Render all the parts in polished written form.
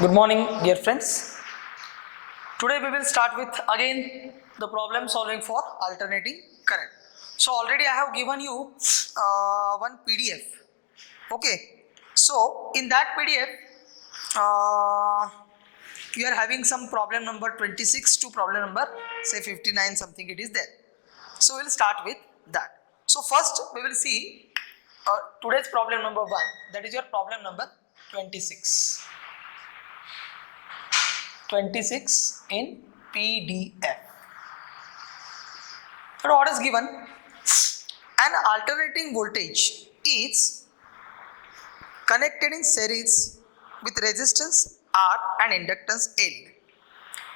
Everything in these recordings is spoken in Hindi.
Good morning, dear friends. Today we will start with again the problem solving for alternating current. So already I have given you one PDF. Okay. So in that PDF, you are having some problem number 26 to problem number say 59 something it is there. So we'll start with that. So first we will see today's problem number 1, that is your problem number 26. 26 in PDF. So what is given? An alternating voltage is connected in series with resistance R and inductance L.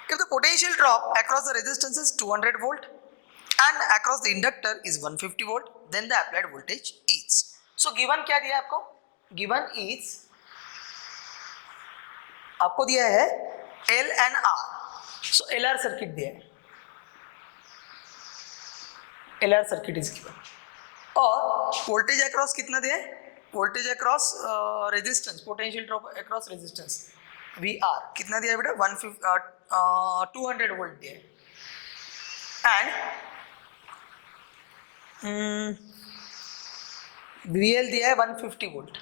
If the potential drop across the resistance is 200 volt and across the inductor is 150 volt, then the applied voltage is. So given क्या दिया आपको? Given is आपको दिया है L and R. So LR circuit दिया है, LR सर्किट इज गिवन और वोल्टेज अक्रॉस कितना दिया है? Voltage across resistance, potential drop across resistance VR कितना दिया है बेटा? 200 वोल्ट दिया है एंड VL दिया है 150 वोल्ट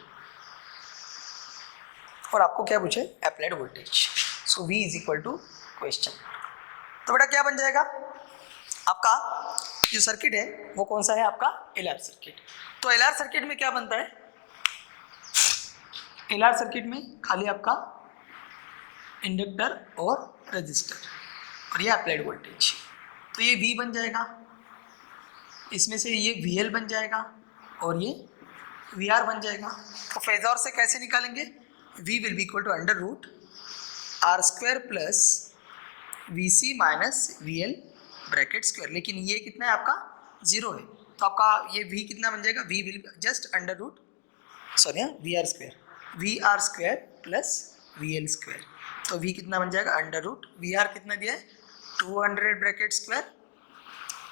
और आपको क्या पूछे? Applied voltage. So V is equal to question. तो बेटा क्या बन जाएगा आपका जो सर्किट है वो कौन सा है? आपका LR सर्किट. तो LR सर्किट में क्या बनता है? LR सर्किट में खाली आपका इंडक्टर और रेजिस्टर और ये अप्लाइड वोल्टेज. तो ये V बन जाएगा, इसमें से ये VL बन जाएगा और ये VR बन जाएगा. तो फेजर से कैसे निकालेंगे? V will be equal to under root R square plus VC minus VL bracket square. लेकिन ये कितना है आपका? 0 है. तो आपका ये V कितना बन जाएगा? V will just under root VR square plus VL square. तो V कितना बन जाएगा? अंडर रूट VR कितना दिया है? 200 bracket square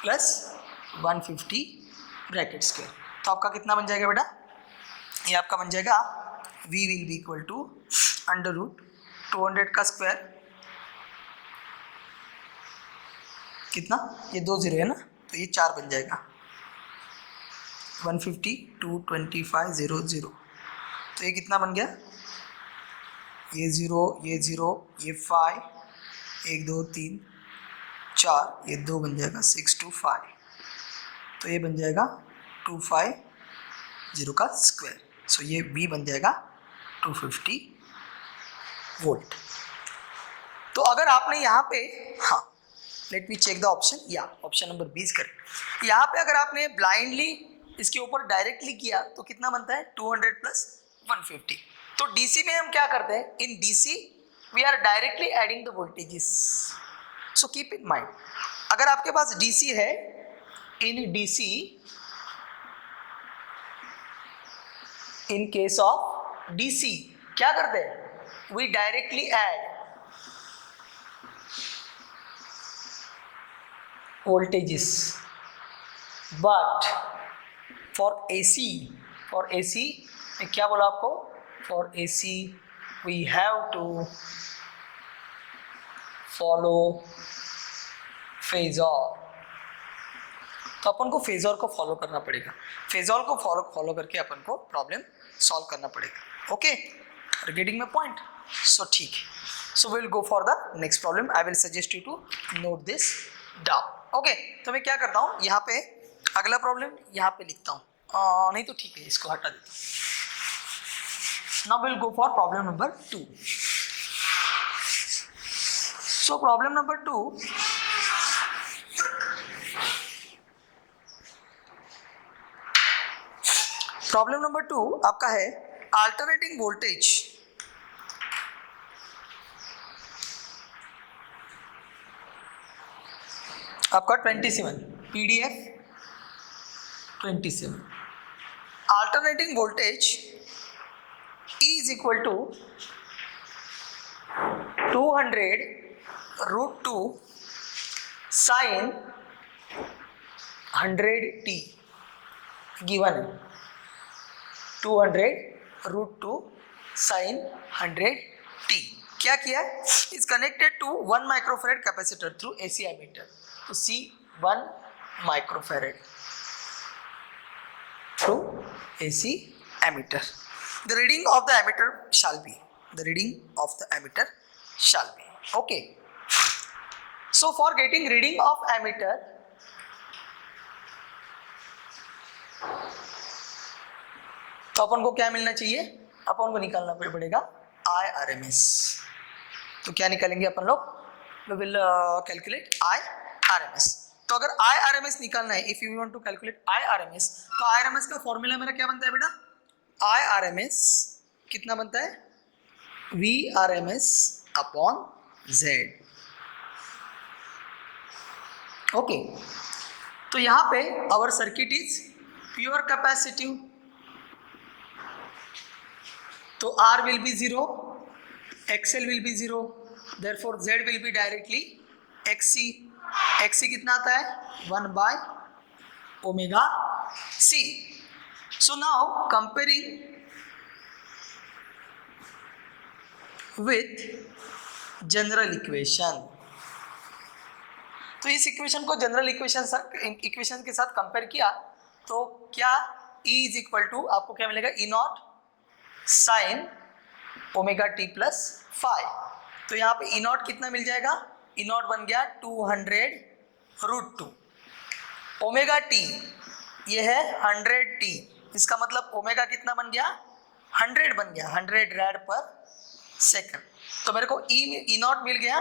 plus 150 bracket square. तो आपका कितना बन जाएगा बेटा? ये आपका बन जाएगा V will be equal to under root 200 का स्क्वायर कितना? ये 2 0 है ना, तो ये 4 बन जाएगा. 150 225 0 0. तो ये कितना बन गया? ये 0 ये 0 ये 5 1 2 3 4 ये 2 बन जाएगा 6 2 5. तो ये बन जाएगा 250 का स्क्वायर. सो ये B बन जाएगा 250 वोल्ट. तो अगर आपने यहाँ पे let me check the option, या ऑप्शन नंबर 20 करें. यहाँ पे अगर आपने ब्लाइंडली इसके ऊपर डायरेक्टली किया तो कितना बनता है? 200 प्लस 150. तो डीसी में हम क्या करते हैं? In DC we are directly adding the voltages. So keep in mind, अगर आपके पास डीसी है, in DC in case of DC क्या करते हैं? We directly add voltages, but for AC मैं क्या बोला आपको? for AC we have to follow phasor. तो अपन को फेजर को फॉलो करना पड़ेगा. फेजर को फॉलो करके अपन को प्रॉब्लम सॉल्व करना पड़ेगा. Okay, getting my point? So ठीक है. So will go for the next problem. I will suggest you to note this down. Okay, तो मैं क्या करता हूँ, यहाँ पे अगला प्रॉब्लम यहाँ पे लिखता हूँ. नहीं तो ठीक है, इसको हटा देता हूँ. Now will go for problem number 2. So problem number 2, problem number 2 आपका है अल्टरनेटिंग वोल्टेज आपका 27 PDF 27. Alternating voltage is equal to 200 root 2 sine 100t given है. 200 रूट 2 साइन 100t क्या किया है, is connected to 1 microfarad capacitor through AC ammeter. तो C 1 microfarad through AC ammeter. The reading of the emitter shall be, the reading of the emitter shall be. Okay. So for getting reading of emitter, तो अपन को क्या मिलना चाहिए, अपन को निकालना पड़ेगा IRMS. तो क्या निकालेंगे अपन लोग, we will calculate IRMS. तो अगर IRMS निकालना है, if you want to calculate IRMS, तो IRMS का फॉर्मूला मेरा क्या बनता है बेटा, IRMS कितना बनता है, VRMS अपॉन Z. ओके. तो यहाँ पे our circuit is pure capacitive, तो R will be 0, XL will be 0, therefore Z will be directly XC. XC कितना आता है, 1 by omega C. So now comparing with general equation, तो इस इक्वेशन को जनरल इक्वेशन के साथ कंपेयर किया तो क्या E इज इक्वल टू आपको क्या मिलेगा, E not sine omega t plus 5. तो यहाँ पे E नॉट कितना मिल जाएगा, E नॉट बन गया 200√2. ओमेगा टी ये है 100t, इसका मतलब ओमेगा कितना बन गया, 100 बन गया, 100 रैड पर सेकंड. तो मेरे को E नॉट मिल गया.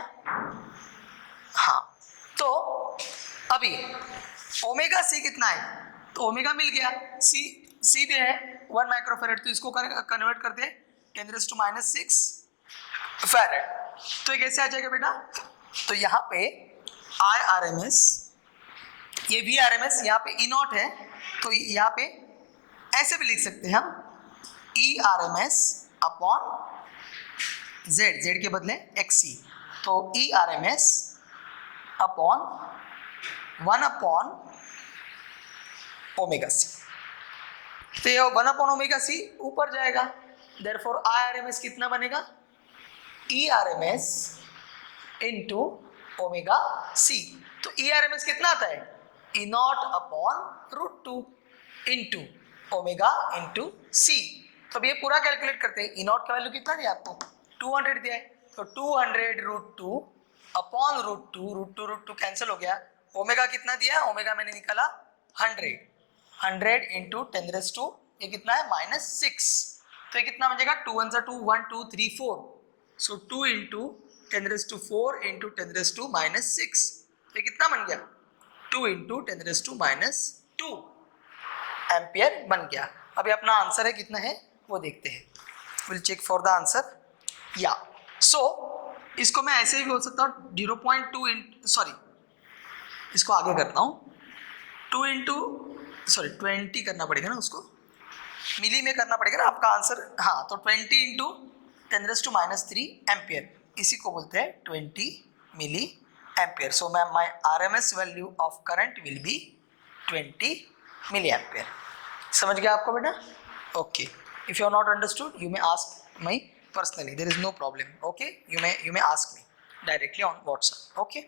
हाँ, तो अभी ओमेगा सी कितना है, तो ओमेगा मिल गया, सी भी है 1 माइक्रोफैरेड, तो इसको कन्वर्ट कर दे 10⁻⁶ फैरेड. तो ये कैसे आ जाएगा बेटा, तो यहाँ पे IRMS, ये VRMS, यहाँ पे E नॉट है, तो यहाँ पे ऐसे भी लिख सकते हैं हम, ERMS अपॉन Z के बदले XC. तो ERMS upon 1 upon omega C. तो ये 1 अपॉन ओमेगा सी ऊपर जाएगा, देयरफॉर IRMS कितना बनेगा, ERMS इनटू ओमेगा सी. तो ERMS कितना आता है, E naught upon √2 into omega into C. तो अब ये पूरा कैलकुलेट करते हैं. E नॉट का वैल्यू कितना दिया आपको, 200 दिया है, तो 200√2 अपॉन √2 कैंसिल हो गया. ओमेगा कितना दिया, ओमेगा मैंने निकाला 100 इंटू 10⁻, ये कितना है -6. तो ये कितना बन जाएगा, 2 1 2 1 2 3 4. सो 2 इंटू 10⁻4 इंटू 10⁻⁻6. तो ये कितना बन गया, 2 इंटू 10⁻⁻2 एम्पियर बन गया. अभी अपना आंसर है कितना है वो देखते हैं. Will check for the answer. या सो इसको मैं ऐसे भी बोल सकता हूँ 0.2 सॉरी इसको आगे करता हूँ, 20 करना पड़ेगा ना, उसको मिली में करना पड़ेगा ना आपका आंसर. हाँ, तो 20 इंटू 10⁻³ एम्पियर, इसी को बोलते हैं 20 milli ampere. So my RMS value of current will be 20 milli ampere. समझ गया आपको बेटा. Okay, if you are not understood you may ask my personally, there is no problem. Okay, you may ask me directly on WhatsApp. Okay,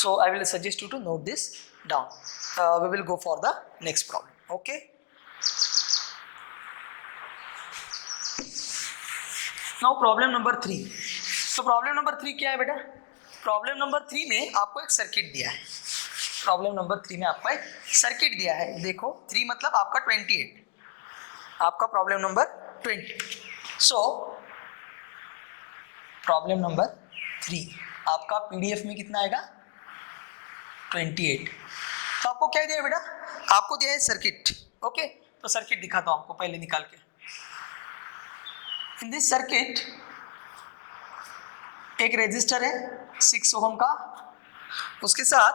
so I will suggest you to note this down. We will go for the next problem. Okay, now problem number 3. so problem number 3 क्या है बेटा, problem number 3 में आपको एक सर्किट दिया है. problem number 3 में आपको एक सर्किट दिया है. देखो 3 मतलब आपका 28, आपका problem number 20. so problem number 3 आपका PDF में कितना आएगा, 28. तो आपको क्या दिया है बेटा, आपको दिया है सर्किट. ओके, तो सर्किट दिखाता हूँ आपको पहले निकाल के. इन दिस सर्किट एक रेजिस्टर है 6 ओम का, उसके साथ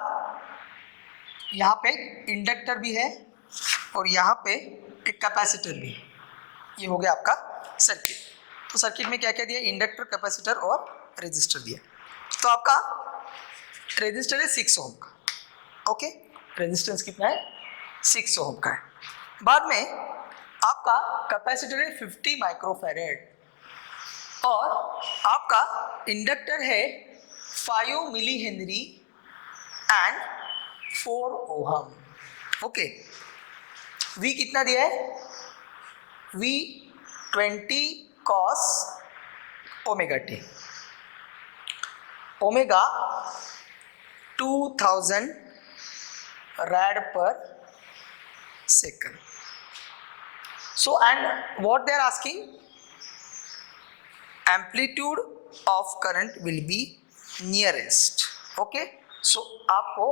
यहाँ पे इंडक्टर भी है और यहाँ पे एक कैपेसिटर भी है. ये हो गया आपका सर्किट. तो सर्किट में क्या क्या दिया, इंडक्टर, कैपेसिटर और रेजिस्टर दिया. तो आपका रेजिस्टर है 6 ओम का. ओके, रेजिस्टेंस कितना है, 6 ओम का है. बाद में आपका कैपेसिटर है 50 माइक्रोफैरेड. और आपका इंडक्टर है 5 milli henry and 4 ohm. Okay, V कितना दिया है? V 20 cos omega t, omega 2000 rad per second. So and what they are asking, amplitude of current will be nearest. Okay, so आपको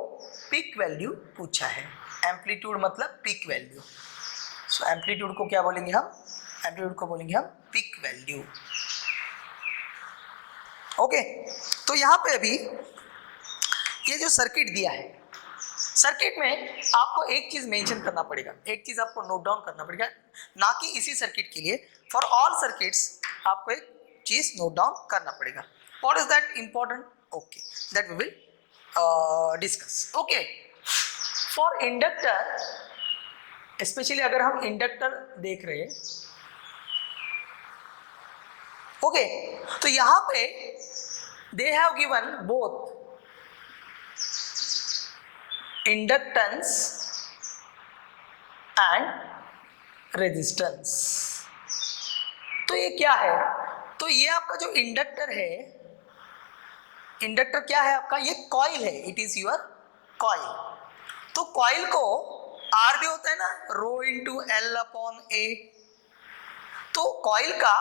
पीक वैल्यू पूछा है, एम्पलीट्यूड मतलब पीक वैल्यू। सो एम्पलीट्यूड को क्या बोलेंगे हम? एम्पलीट्यूड को बोलेंगे हम पीक वैल्यू। ओके, तो यहाँ पे अभी ये जो सर्किट दिया है, सर्किट में आपको एक चीज मेंशन करना पड़ेगा, एक चीज आपको नोट डाउन करना पड़ेगा, ना कि इसी सर्किट के लिए, फॉर ऑल सर्किट्स आपको एक चीज नोट डाउन करना पड़ेगा। What is that important? Okay, that we will discuss. Okay, for inductor specially अगर हम इंडक्टर देख रहे हैं, ओके, तो यहां पे they have given both inductance and resistance. तो ये क्या है? तो ये आपका जो इंडक्टर है, इंडक्टर क्या है आपका? ये कॉइल है, इट इज योर कॉइल। तो कॉइल को आर भी होता है ना, rho into L upon A, तो कॉइल का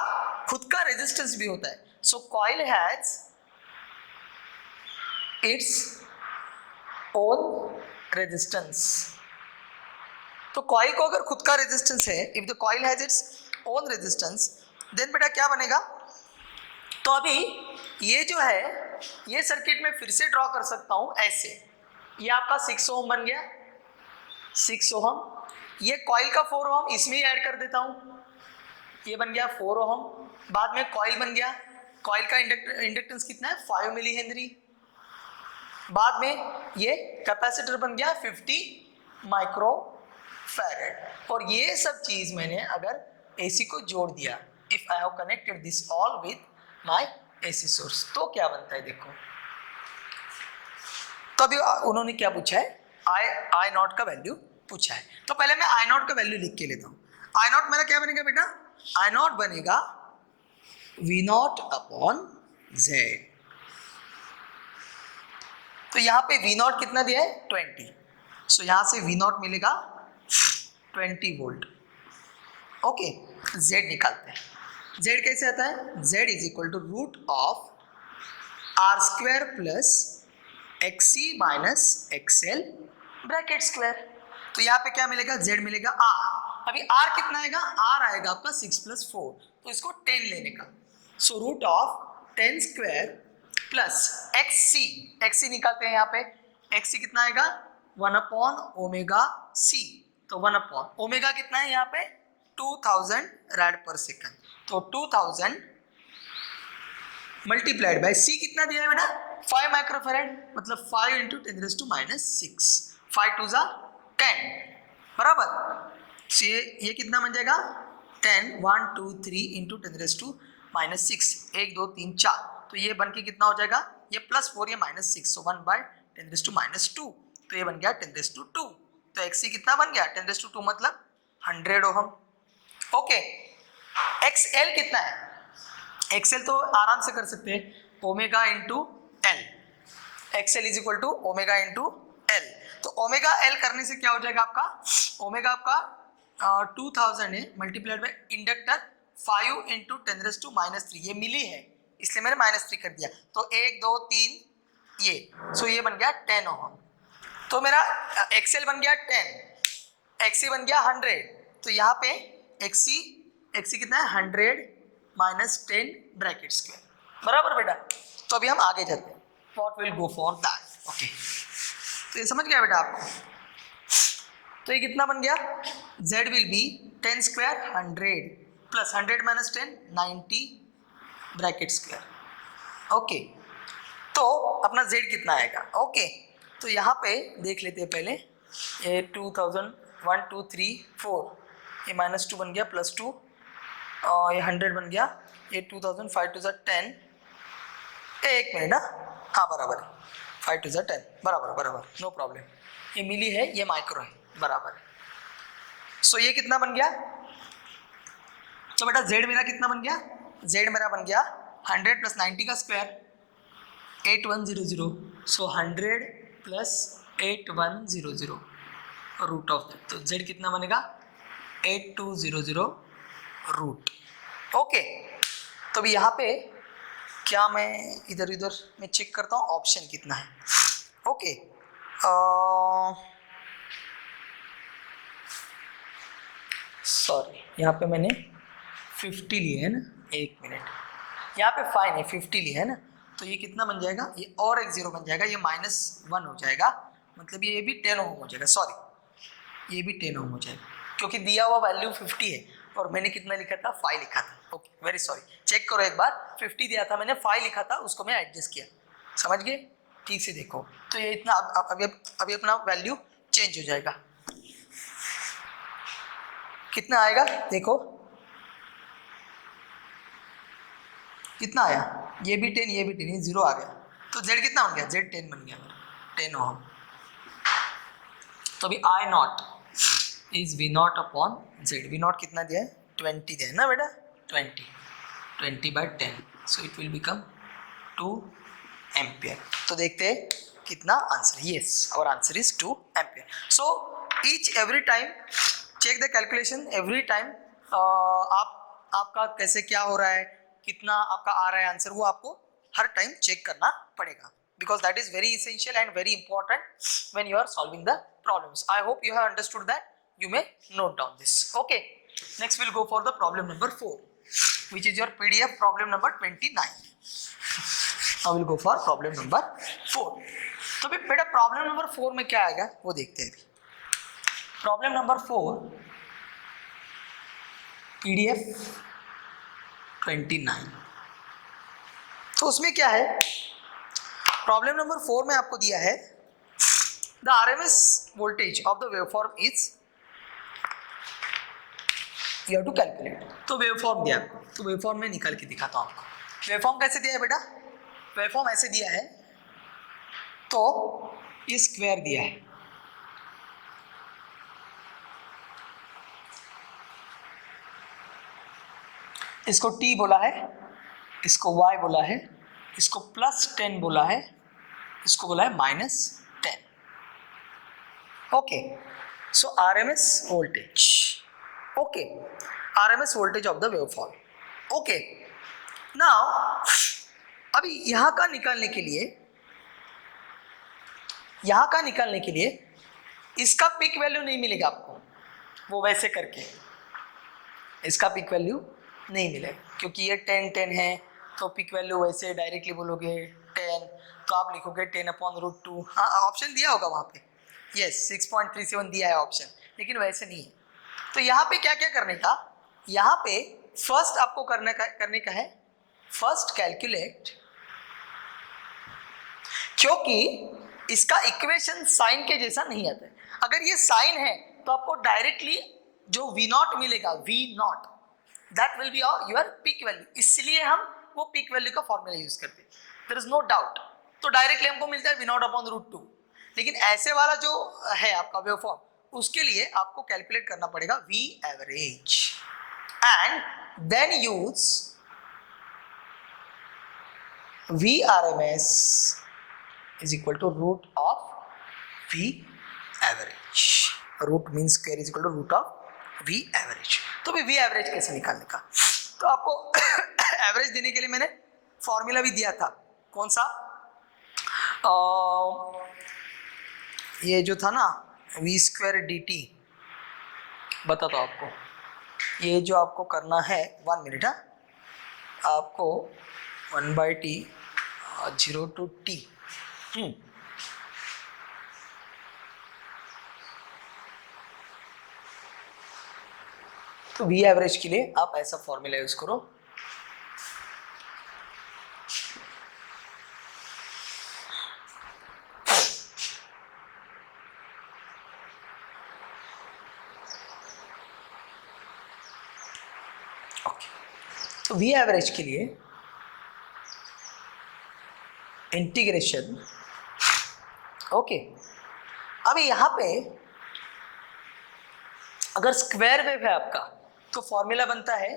खुद का रेजिस्टेंस भी होता है। So coil has its own resistance. तो कॉइल को अगर खुद का रेजिस्टेंस है, if the coil has its own resistance, then बेटा क्या बनेगा? तो अभी ये जो है, ये सर्किट में फिर से ड्रॉ कर सकता हूं ऐसे, ये आपका 6 ओम बन गया, 6 ओम, ये कॉइल का 4 ओम इसमें ही ऐड कर देता हूं, ये बन गया 4 ओम, बाद में कॉइल बन गया, कॉइल का इंडक्टेंस कितना है? 5 मिली हेनरी, बाद में ये कैपेसिटर बन गया 50 माइक्रो फैरेड। और ये सब चीज मैंने अगर एसी को जोड़ दिया, if I have connected this all with my AC source, तो क्या बनता है देखो। तो अभी उन्होंने क्या पूछा है? आई नॉट का वैल्यू पूछा है। तो पहले मैं आई नॉट का वैल्यू लिख के लेता हूं। आई नॉट मेरा क्या बनेगा बेटा? आई नॉट बनेगा वी नॉट अपॉन जेड। तो यहाँ पे V नॉट कितना दिया है? 20। सो यहाँ से V नॉट मिलेगा 20 वोल्ट। ओके, Z निकालते हैं। Z कैसे आता है? Z is equal to root of R square plus XC minus XL bracket square. तो यहाँ पे क्या मिलेगा? Z मिलेगा R। अभी R कितना आएगा? R आएगा आपका 6 + 4, तो इसको 10 लेने का। So root of 10 square plus XC निकालते हैं यहाँ पे, XC कितना आएगा? 1/ओमेगा C। तो 1/ओमेगा कितना है यहाँ पे? 2000 रैड पर सेकंड। तो 2000 मल्टीप्लाइड बाय C कितना दिया है बेटा? 5 माइक्रोफैरेड, मतलब 5 × 10⁻⁶, 5 2 10 बराबर। so ये कितना बन जाएगा? 10 1 2 3 × 10⁻⁶, 1 2 3 4, तो ये बन के कितना हो जाएगा? ये +4, ये -6, so 1/10⁻², तो ये बन गया 10⁻²। तो XC कितना बन गया? 10⁻² मतलब 100 ओहम। ओके, XL कितना है? XL तो आराम से कर सकते हैं, omega into L. XL is equal to omega into L. तो ओमेगा एल करने से क्या हो जाएगा आपका? ओमेगा आपका 2000 है, मल्टीप्लाइड बाय इंडक्टर 5 × 10⁻³ ये मिली है, इसलिए मैंने -3 कर दिया। तो 1 2 3 ये, सो ये बन गया 10 ओहम। तो मेरा XL बन गया 10, XC बन गया 100। तो यहाँ पे XC कितना है? 100 - 10 ब्रैकेट स्क्वायर, बराबर बेटा। तो अभी हम आगे चलते हैं, what will go for that. Okay, तो ये समझ गया बेटा आपको? तो ये कितना बन गया? Z will B 10 square 100 plus 100 - 10 90 bracket square. Okay, तो अपना Z कितना आएगा? ओके, तो यहाँ पे देख लेते हैं पहले, ये 2000 1 2 3 4, ये -2 बन गया, +2, और ये 100 बन गया, ये 2000 5 टू 10, एक मिनट ना, हाँ बराबर है, 5 टू 10 बराबर बराबर, नो प्रॉब्लम, ये मिली है, ये माइक्रो है, बराबर है। सो ये कितना बन गया? तो बेटा z मेरा कितना बन गया? z मेरा बन गया 100 प्लस 90 का square 8100, so 100 plus 8100 root of that, तो z कितना बनेगा? 8200 रूट। ओके, तो अभी यहाँ पे क्या मैं इधर उधर में चेक करता हूँ ऑप्शन कितना है। ओके, सॉरी यहाँ पे मैंने 50 लिए है ना, एक मिनट, यहाँ पे फाइन है 50 लिया है ना, तो ये कितना बन जाएगा? ये और एक जीरो बन जाएगा, ये -1 हो जाएगा, मतलब ये भी 10 ओम हो जाएगा, सॉरी ये भी 10 ओम हो जाएगा, क्योंकि दिया हुआ वैल्यू 50 है और मैंने कितना लिखा था? 5 लिखा था। ओके, वेरी सॉरी, चेक करो एक बार, 50 दिया था मैंने, 5 लिखा था, उसको मैं एडजस्ट किया, समझ गए? ठीक से देखो, तो ये इतना अभी अपना वैल्यू चेंज हो जाएगा, कितना आएगा देखो, कितना आया? ये भी 10, ये भी 10, ये 0 आ गया, तो z कितना बन गया? z 10 बन गया, 10 ओम। तो अभी I naught is V naught upon Z, V naught कितना दिया है? 20 दिया है ना बेटा, 20 by 10, so it will become 2 ampere. तो देखते हैं कितना answer, yes our answer is 2 ampere. So each every time check the calculation, every time आपका कैसे क्या हो रहा है, कितना आपका आ रहा है आंसर, वो आपको हर टाइम चेक करना पड़ेगा, because that is very essential and very important when you are solving the problems. I hope you have understood that. You may note down this. Okay, next we'll go for the problem number 4, which is your PDF problem number 29. Now we'll go for problem number 4. तो बेटा प्रॉब्लम नंबर 4 में क्या आएगा वो देखते हैं। अभी प्रॉब्लम नंबर 4 PDF 29, तो उसमें क्या है? प्रॉब्लम नंबर 4 में आपको दिया है the RMS voltage of the waveform is, you have to calculate. तो वेवफॉर्म दिया आपको, तो वेवफॉर्म में निकाल के दिखाता हूँ आपको। वेवफॉर्म कैसे दिया है बेटा? वेवफॉर्म ऐसे दिया है, तो ये स्क्वायर दिया है, इसको t बोला है, इसको y बोला है, इसको +10 बोला है, इसको बोला है -10। Okay, so RMS voltage, okay, RMS voltage of the waveform. Okay, now अभी यहाँ का निकालने के लिए इसका पिक वैल्यू नहीं मिलेगा आपको, वो वैसे करके इसका पिक वैल्यू नहीं मिलेगा, क्योंकि ये 10 है, तो पिक वैल्यू वैसे डायरेक्टली बोलोगे 10, तो आप लिखोगे 10/√2। हाँ, ऑप्शन दिया होगा वहाँ पे, यस 6.37 दिया है ऑप्शन, लेकिन वैसे नहीं है। तो यहाँ पे क्या क्या करने का, यहाँ पे फर्स्ट आपको करने का है, फर्स्ट कैलकुलेट, क्योंकि इसका इक्वेशन साइन के जैसा नहीं आता है। अगर ये साइन है तो आपको डायरेक्टली जो V नॉट मिलेगा, V naught that will be your peak value, इसलिए हम वो पिक वैल्यू का फॉर्मूला यूज करते हैं, देयर इज नो डाउट। तो डायरेक्टली हमको मिलता है V नॉट अपॉन √2, लेकिन ऐसे वाला जो है आपका वेवफॉर्म, उसके लिए आपको कैलकुलेट करना पड़ेगा V average and then use VRMS is equal to root of V average. Root means square is equal to root of V average. तो भी V average कैसे निकालने का, तो आपको एवरेज देने के लिए मैंने फॉर्मूला भी दिया था, कौन सा? ये जो था ना V² dt, बताता हूँ आपको। ये जो आपको करना है, 1 मिनट, आपको 1/t 0 to t, तो V एवरेज के लिए आप ऐसा फॉर्मूला यूज करो, तो वी एवरेज के लिए इंटीग्रेशन ओके। अब यहाँ पे अगर स्क्वायर वेव है आपका तो फॉर्मूला बनता है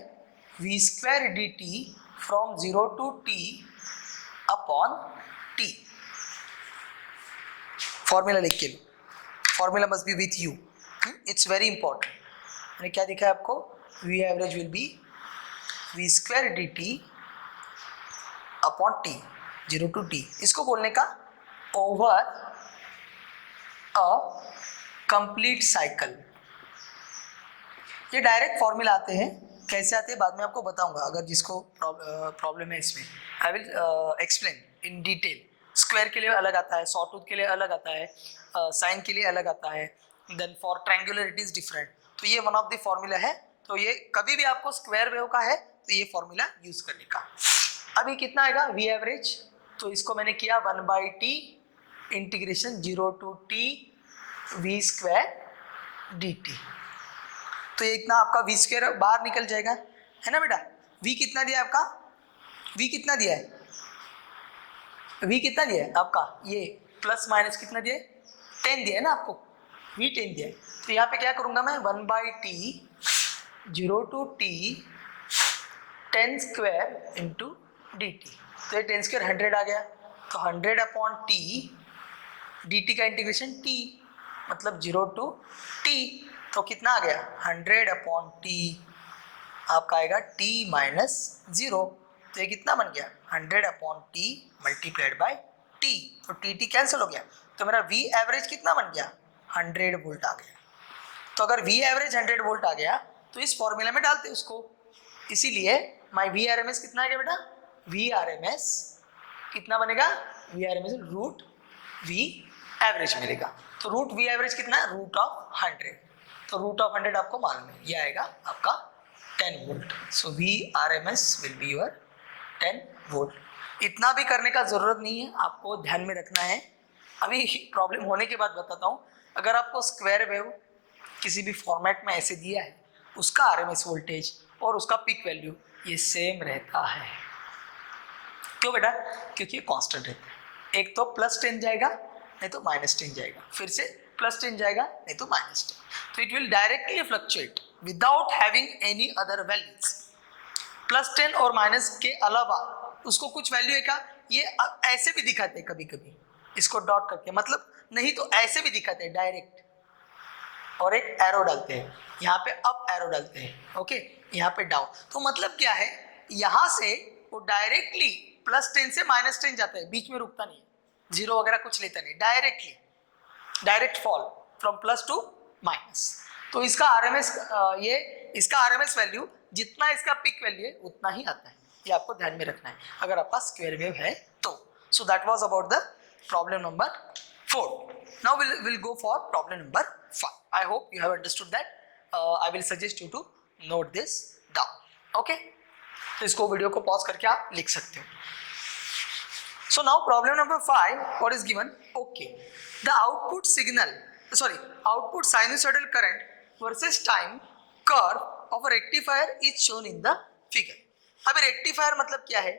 V square D T from 0 to T upon T. Formula लिख के लो, formula must be with you, it's very important. मैंने क्या दिखा है आपको, V average will be V square D T upon T 0 to T. इसको बोलने का ओवर अ कंप्लीट साइकिल। ये डायरेक्ट फॉर्मूला आते हैं, कैसे आते हैं बाद में आपको बताऊंगा, अगर जिसको प्रॉब्लम है इसमें आई will explain in detail. Square के लिए अलग आता है, सॉटूथ के लिए अलग आता है, साइन के लिए अलग आता है, then for triangular it is different. तो ये वन ऑफ द फॉर्मूला है, तो ये कभी भी आपको स्क्वायर वेव का है तो ये फॉर्मूला यूज करने का। अभी कितना आएगा वी एवरेज, तो इसको मैंने किया 1/t integration 0 to T V square D T. तो ये इतना आपका वी स्क्वायर बाहर निकल जाएगा, है ना बेटा। वी कितना दिया है आपका, वी कितना दिया है, वी कितना दिया है आपका, ये प्लस माइनस कितना दिया है 10 दिया है ना आपको, वी 10 दिया है। तो यहाँ पे क्या करूँगा मैं 1/t 0 to T 10 square into D T. तो ये 10 स्क्वायर 100 आ गया, तो 100 अपॉन टी डी टी का इंटीग्रेशन टी मतलब 0 टू टी। तो कितना आ गया 100 अपॉन टी आपका आएगा t माइनस 0। तो ये कितना बन गया 100 upon T multiplied bye T. तो टी कैंसिल हो गया, तो मेरा v एवरेज कितना बन गया 100 वोल्ट आ गया। तो अगर v एवरेज 100 वोल्ट आ गया तो इस फॉर्मूला में डालते उसको, इसीलिए माई वी आर एम एस कितना आ गया बेटा, वी आर एम एस कितना बनेगा, V R M S root V average मिलेगा। तो रूट वी एवरेज कितना है रूट ऑफ 100, तो रूट ऑफ 100 आपको मालूम है, ये आएगा आपका 10 volt. So V R M S will be your 10 volt. इतना भी करने का ज़रूरत नहीं है, आपको ध्यान में रखना है। अभी प्रॉब्लम होने के बाद बताता हूँ। अगर आपको स्क्वायर वेव किसी भी फॉर्मेट में ऐसे दिया है, उसका आर एम एस वोल्टेज और उसका पीक वैल्यू ये सेम रहता है। क्यों बेटा, क्योंकि ये कॉन्स्टेंट रहता है। एक तो +10 जाएगा नहीं तो -10 जाएगा, फिर से +10 जाएगा नहीं तो -10। तो it will directly fluctuate without having any other values. +10 और माइनस के अलावा उसको कुछ वैल्यू है का, ये ऐसे भी दिखाते हैं कभी कभी इसको डॉट करके, मतलब नहीं तो ऐसे भी दिखाते हैं डायरेक्ट, और एक एरो डालते हैं, यहाँ पे अप एरो डालते हैं, ओके, यहाँ पे डाउन। तो मतलब क्या है, यहाँ से वो डायरेक्टली +10 से -10 जाता है, बीच में रुकता नहीं, जीरो वगैरह कुछ लेता नहीं, directly direct fall from plus two minus. तो इसका आरएमएस ये इसका आरएमएस वैल्यू जितना इसका पिक वैल्यू है उतना ही आता है, ये आपको ध्यान में रखना है अगर आपका स्क्वायर वेव है तो। So that was about the problem number 4. Now will go for problem number 5. I hope you have understood that. I will suggest you to note this down, okay. तो इसको वीडियो को पॉज करके आप लिख सकते हो. So now problem number 5, what is given? Okay, the output sinusoidal current versus time curve of a rectifier is shown in the figure. अभी रेक्टिफायर मतलब क्या है?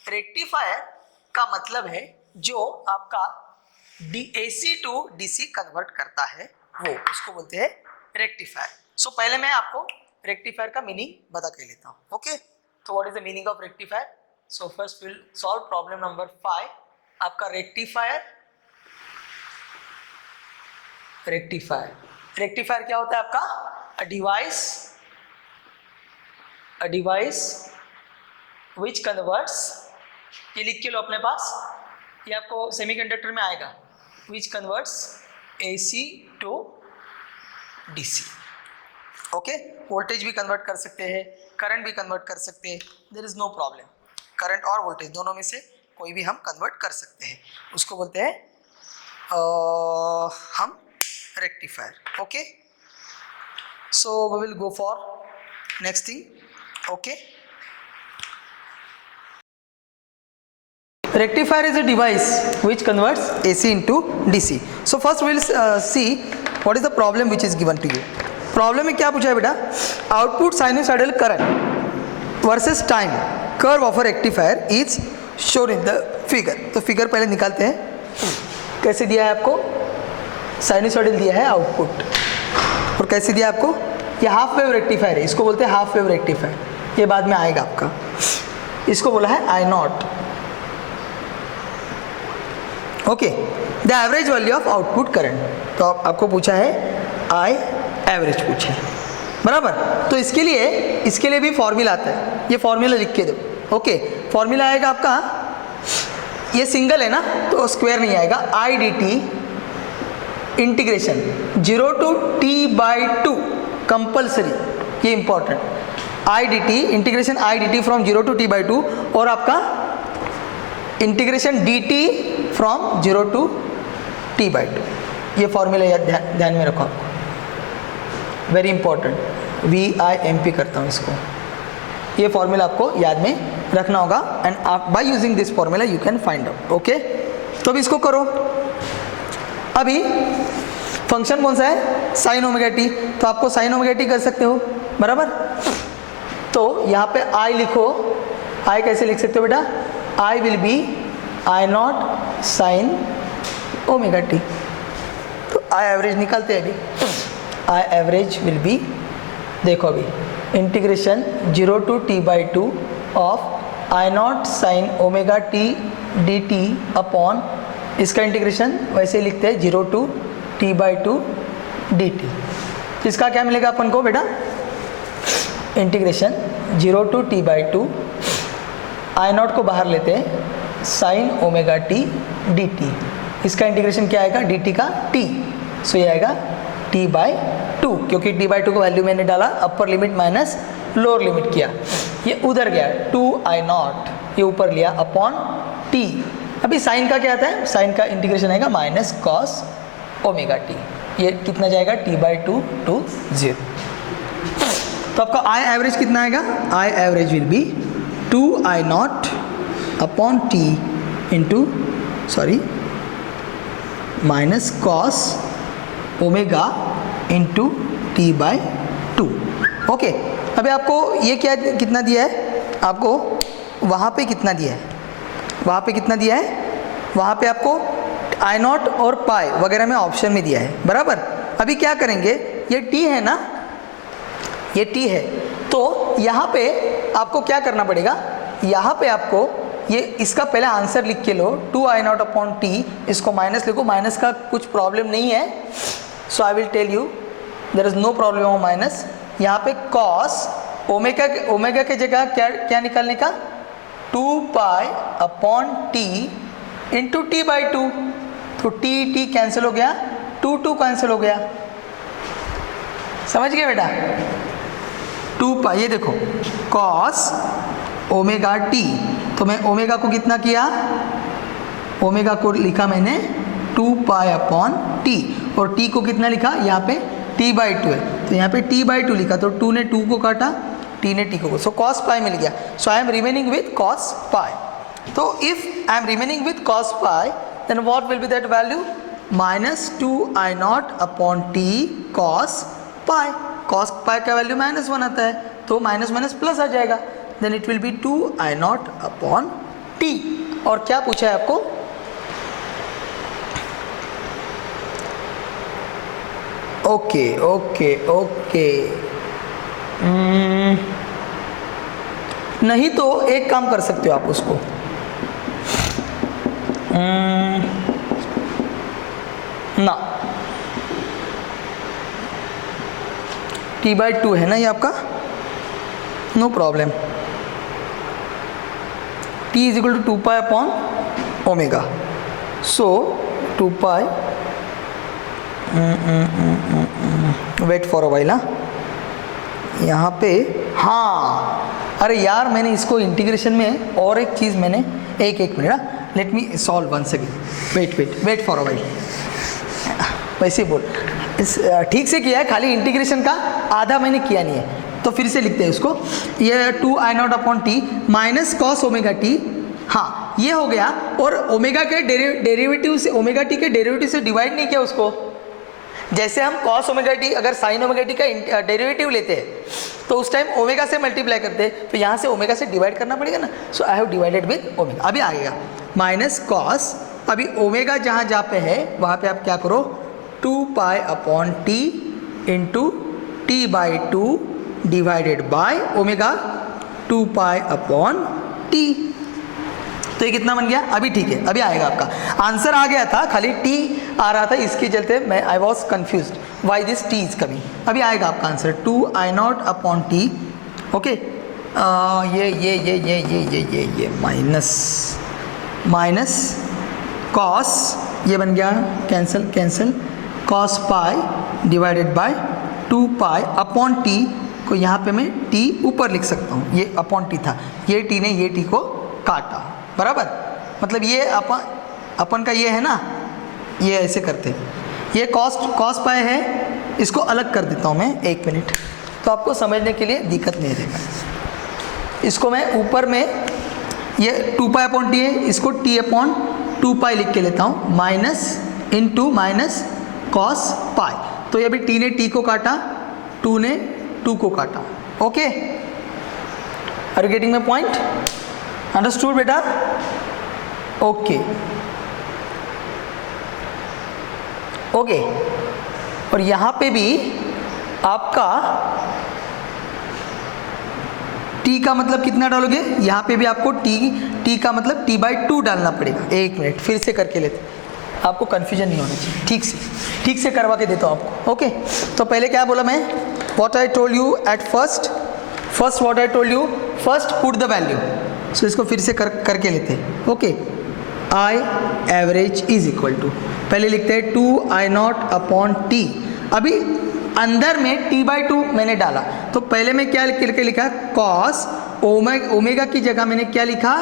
रेक्टिफायर का मतलब है जो आपका AC टू DC कन्वर्ट करता है, वो उसको बोलते हैं रेक्टिफायर. सो पहले मैं आपको रेक्टिफायर का मीनिंग बता के लेता हूँ, ओके. तो what is the meaning of rectifier? So first we'll solve problem number 5. आपका रेक्टिफायर क्या होता है आपका? A device which converts, ये लिख के लो अपने पास, ये आपको सेमीकंडक्टर में आएगा, which converts AC to DC. Okay, voltage भी कन्वर्ट कर सकते हैं, करंट भी कन्वर्ट कर सकते हैं, there is no problem. Current और वोल्टेज दोनों में से कोई भी हम कन्वर्ट कर सकते हैं, उसको बोलते हैं हम rectifier, okay. So we will go for next thing, okay. Rectifier is a device which converts AC into DC. So first we will see what is the problem which is given to you. Problem में क्या पूछा है बेटा? Output sinusoidal current versus time curve of a rectifier is shown in the figure. तो फिगर पहले निकालते हैं। कैसे दिया है आपको? साइनसॉइडल दिया है आउटपुट, और कैसे दिया आपको? ये हाफ वेव रेक्टिफायर है, इसको बोलते हैं हाफ वेव रेक्टिफायर, ये बाद में आएगा आपका। इसको बोला है I naught. Okay, the average value of output current. तो आपको पूछा है आई एवरेज पूछा है, बराबर। तो इसके लिए भी फॉर्मूला आता है, ये फॉर्मूला लिख के दो। ओके, फॉर्मूला आएगा आपका, ये सिंगल है ना तो स्क्वायर नहीं आएगा, I D T integration 0 to t/2 compulsory, ये important. I D T integration I D T from 0 to t/2 और आपका integration D T from 0 to t/2। ये फॉर्मूला ध्यान में रखो आपको, वेरी इंपॉर्टेंट। VIMP करता हूँ इसको, ये फॉर्मूला आपको याद में रखना होगा and by using this formula you can find out. Okay, तो अब इसको करो। अभी फंक्शन कौन सा है? साइन ओमेगा टी, तो आपको साइन ओमेगा टी कर सकते हो, बराबर। तो यहाँ पे आई लिखो, आई कैसे लिख सकते हो बेटा? I will be I naught sine omega t. तो आई एवरेज निकालते हैं अभी। आई एवरेज विल बी, देखो अभी integration 0 to t/2 of I naught sine omega T D T upon, इसका इंटीग्रेशन वैसे ही लिखते हैं 0 to t/2 डी टी। इसका क्या मिलेगा अपन को बेटा? Integration 0 to t/2 I not को बाहर लेते हैं sign omega T D T. इसका इंटीग्रेशन क्या आएगा? डी टी का टी, सो ये आएगा t/2, क्योंकि t/2 का वैल्यू मैंने डाला upper limit minus lower limit किया, ये उधर गया 2i0, ये ऊपर लिया अपॉन t। अभी साइन का क्या आता है? साइन का इंटीग्रेशन आएगा माइनस कॉस ओमेगा टी, ये कितना जाएगा? t/2 to 0। तो आपका आई एवरेज कितना आएगा? I average will be 2i0 upon t into minus cos omega into t/2। Okay, अभी आपको ये क्या कितना दिया है? आपको वहाँ पे कितना दिया है? वहाँ पे कितना दिया है? वहाँ पे आपको i0 और पाई वगैरह में ऑप्शन में दिया है, बराबर। अभी क्या करेंगे? ये t है ना, ये t है, तो यहाँ पे आपको क्या करना पड़ेगा? यहाँ पे आपको ये इसका पहले आंसर लिख के लो, 2i0 अपॉन टी, इसको माइनस लिखो, माइनस का कुछ प्रॉब्लम नहीं है, so I will tell you there is no problem of minus. यहाँ पे कॉस ओमेगा के जगह क्या निकालने का? 2 pi upon T into t/2, तो t कैंसिल हो गया, 2 कैंसिल हो गया, समझ गए बेटा? 2 पाई, ये देखो कॉस ओमेगा टी, तो मैं ओमेगा को कितना किया? ओमेगा को लिखा मैंने 2 पाई अपॉन टी, और टी को कितना लिखा? यहाँ पे t/2 है, तो यहाँ पे t/2 लिखा, तो 2 ने 2 को काटा, t ने t को, सो cos पाई मिल गया। So I am remaining with cos pi. तो if I am remaining with cos pi, then what will be that value? Minus 2i0 upon T cos pi. cos pi का वैल्यू -1 आता है, तो माइनस माइनस प्लस आ जाएगा, then it will be 2i0 upon t. और क्या पूछा है आपको? ओके ओके ओके, नहीं तो एक काम कर सकते हो आप उसको, ना t/2 है ना ये आपका, no problem. t is equal to 2 pi upon omega, so 2 pi, wait for a while. यहाँ पे हाँ, अरे यार मैंने इसको इंटीग्रेशन में और एक चीज़ मैंने एक minute, let me solve once again, wait for a while. वैसे बोल, ठीक से किया है, खाली इंटीग्रेशन का आधा मैंने किया नहीं है, तो फिर से लिखते हैं उसको। ये 2i0 upon T minus cos omega T, हाँ ये हो गया, और ओमेगा के डेरिवेटिव से, ओमेगा टी के डेरिवेटिव से डिवाइड नहीं किया उसको, जैसे हम cos ओमेगा टी अगर sin ओमेगा टी का डेरिवेटिव लेते हैं तो उस टाइम ओमेगा से मल्टीप्लाई करते हैं, तो यहाँ से ओमेगा से डिवाइड करना पड़ेगा ना, so I have divided with omega. अभी आएगा माइनस कॉस, अभी ओमेगा जहाँ पे है वहाँ पे आप क्या करो 2 pi upon T into T by 2 divided by omega 2 pi upon T. तो ये कितना बन गया? अभी ठीक है, अभी आएगा आपका आंसर आ गया था, खाली टी आ रहा था, इसके चलते मैं I was confuse why this T is coming. अभी आएगा आपका answer 2 I naught upon T. Okay, ये माइनस कॉस, ये बन गया cancel cancel, cos pi divided by 2 pi upon T को यहाँ पे मैं टी ऊपर लिख सकता हूँ, ये अपॉन टी था, ये टी ने ये टी को काटा, बराबर। मतलब ये अपन का ये है ना, ये ऐसे करते, ये कॉस पाई है, इसको अलग कर देता हूँ मैं, 1 मिनट, तो आपको समझने के लिए दिक्कत नहीं रहेगा। इसको मैं ऊपर में ये 2 पाई अपॉन टी है, इसको टी अपॉन 2 पाई लिख के लेता हूँ, माइनस इंटू माइनस कॉस पाई, तो ये अभी टी ने टी को काटा, 2 ने 2 को काटा। Okay, are you getting my point? Understood बेटा? ओके ओके, और यहाँ पे भी आपका t का मतलब कितना डालोगे? यहाँ पे भी आपको t का मतलब t बाई 2 डालना पड़ेगा। 1 मिनट फिर से करके लेते, आपको कन्फ्यूजन नहीं होना चाहिए, ठीक से करवा के देता हूँ आपको। ओके, तो पहले क्या बोला मैं? What I told you at first what I told you, first put the value. So इसको फिर से करके लेते हैं। Okay, I average is equal to, पहले लिखते हैं 2 आई नॉट अपॉन टी। अभी अंदर में t बाई 2 मैंने डाला, तो पहले मैं क्या करके लिखा? कॉस ओमेगा की जगह मैंने क्या लिखा?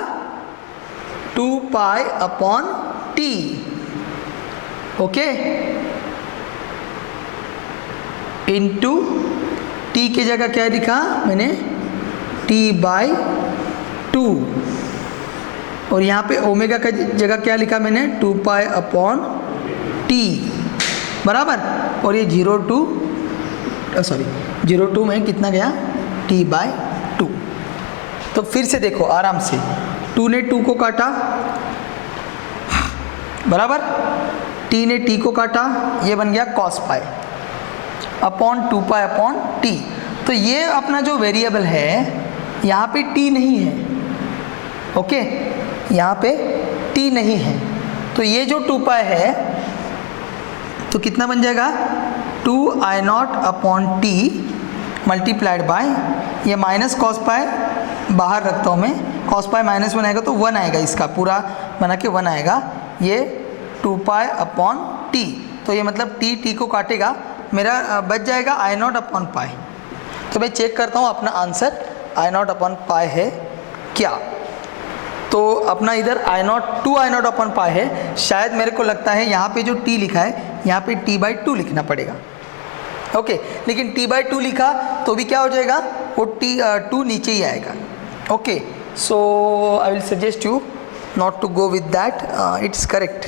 2 pi upon T. Okay, into T की जगह क्या लिखा मैंने? t बाई 2, और यहाँ पे ओमेगा का जगह क्या लिखा मैंने? 2 पाई अपॉन टी, बराबर। और ये 0 में कितना गया? t by 2। तो फिर से देखो आराम से, 2 ने 2 को काटा, बराबर, t ने t को काटा, ये बन गया cos pi upon 2 pi upon t। तो ये अपना जो वेरिएबल है यहाँ पे t नहीं है, ओके, यहाँ पे t नहीं है, तो ये जो 2 पाई है तो कितना बन जाएगा? 2 I naught upon T multiplied by, ये माइनस कॉस पाई बाहर रखता हूँ मैं, कॉस पाई माइनस 1 आएगा तो 1 आएगा, इसका पूरा बना के 1 आएगा, ये 2 पाई अपॉन टी, तो ये मतलब टी को काटेगा, मेरा बच जाएगा आई नॉट अपॉन पाई। तो मैं चेक करता हूँ अपना answer I naught upon pi है क्या। तो अपना इधर two I naught upon pi है, शायद मेरे को लगता है यहाँ पे जो t लिखा है यहाँ पे t बाई 2 लिखना पड़ेगा। ओके, लेकिन t बाई 2 लिखा तो भी क्या हो जाएगा? वो t 2 नीचे ही आएगा। Okay, so I will suggest you not to go with that, it's correct,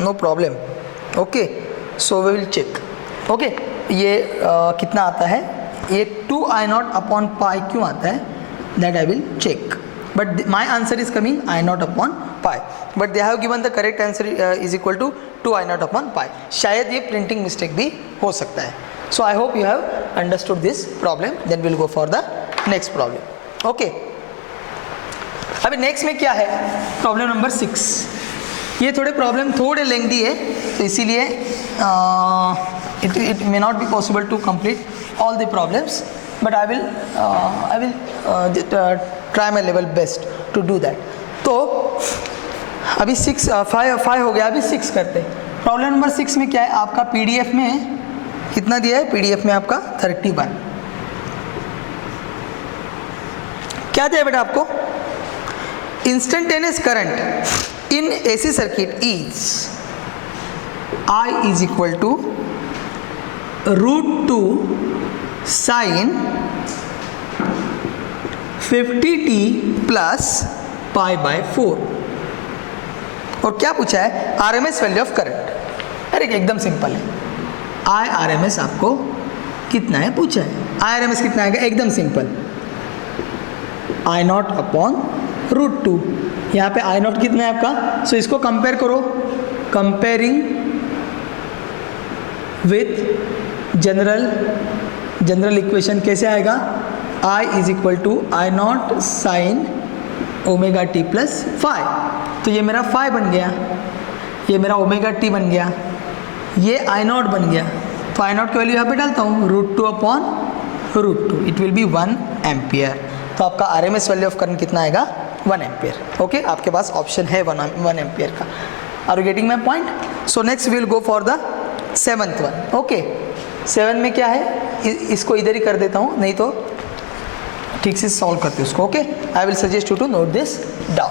no problem. Okay, so we will check. Okay, ये कितना आता है? ये 2 आई नॉट अपॉन पाई क्यों आता है? That I will check, but my answer is coming I naught upon pi, but they have given the correct answer is equal to 2 I naught upon pi। शायद ये printing mistake भी हो सकता है। So I hope you have understood this problem, then we'll go for the next problem। Okay, अभी next में क्या है? Problem number 6। ये थोड़े problem थोड़े lengthy है, तो इसीलिए it may not be possible to complete all the problems, but I will try my level best to do that। तो अभी 5 हो गया, अभी 6 करते हैं। प्रॉब्लम नंबर 6 में क्या है? आपका पीडीएफ में कितना दिया है? पीडीएफ में आपका 31। क्या दिया बेटा आपको? Instantaneous current in AC circuit is I is equal to √2 sine 50t plus pi by 4। और क्या पूछा है? RMS value of current. अरे एकदम सिंपल है, IRMS आपको कितना है पूछा है। IRMS कितना आएगा, एकदम सिंपल, I0 अपॉन √2। यहाँ पे I0 कितना है आपका, सो इसको कंपेयर करो, कंपेयरिंग विथ जनरल इक्वेशन कैसे आएगा, I is equal to I0 sine omega t plus five. तो ये मेरा फाइव बन गया, ये मेरा ओमेगा टी बन गया, ये I0 बन गया। तो I0 की वैल्यू यहाँ पे डालता हूँ, √2 upon √2, it will B 1 ampere. तो आपका RMS वैल्यू ऑफ करंट कितना आएगा, 1 एम्पियर। ओके, आपके पास ऑप्शन है 1 एम्पियर का। Are you getting my point? So next will go for the 7th one. Okay, 7 में क्या है, इसको इधर ही कर देता हूँ, नहीं तो ठीक से सॉल्व करते उसको। Okay, I will suggest you to note this down.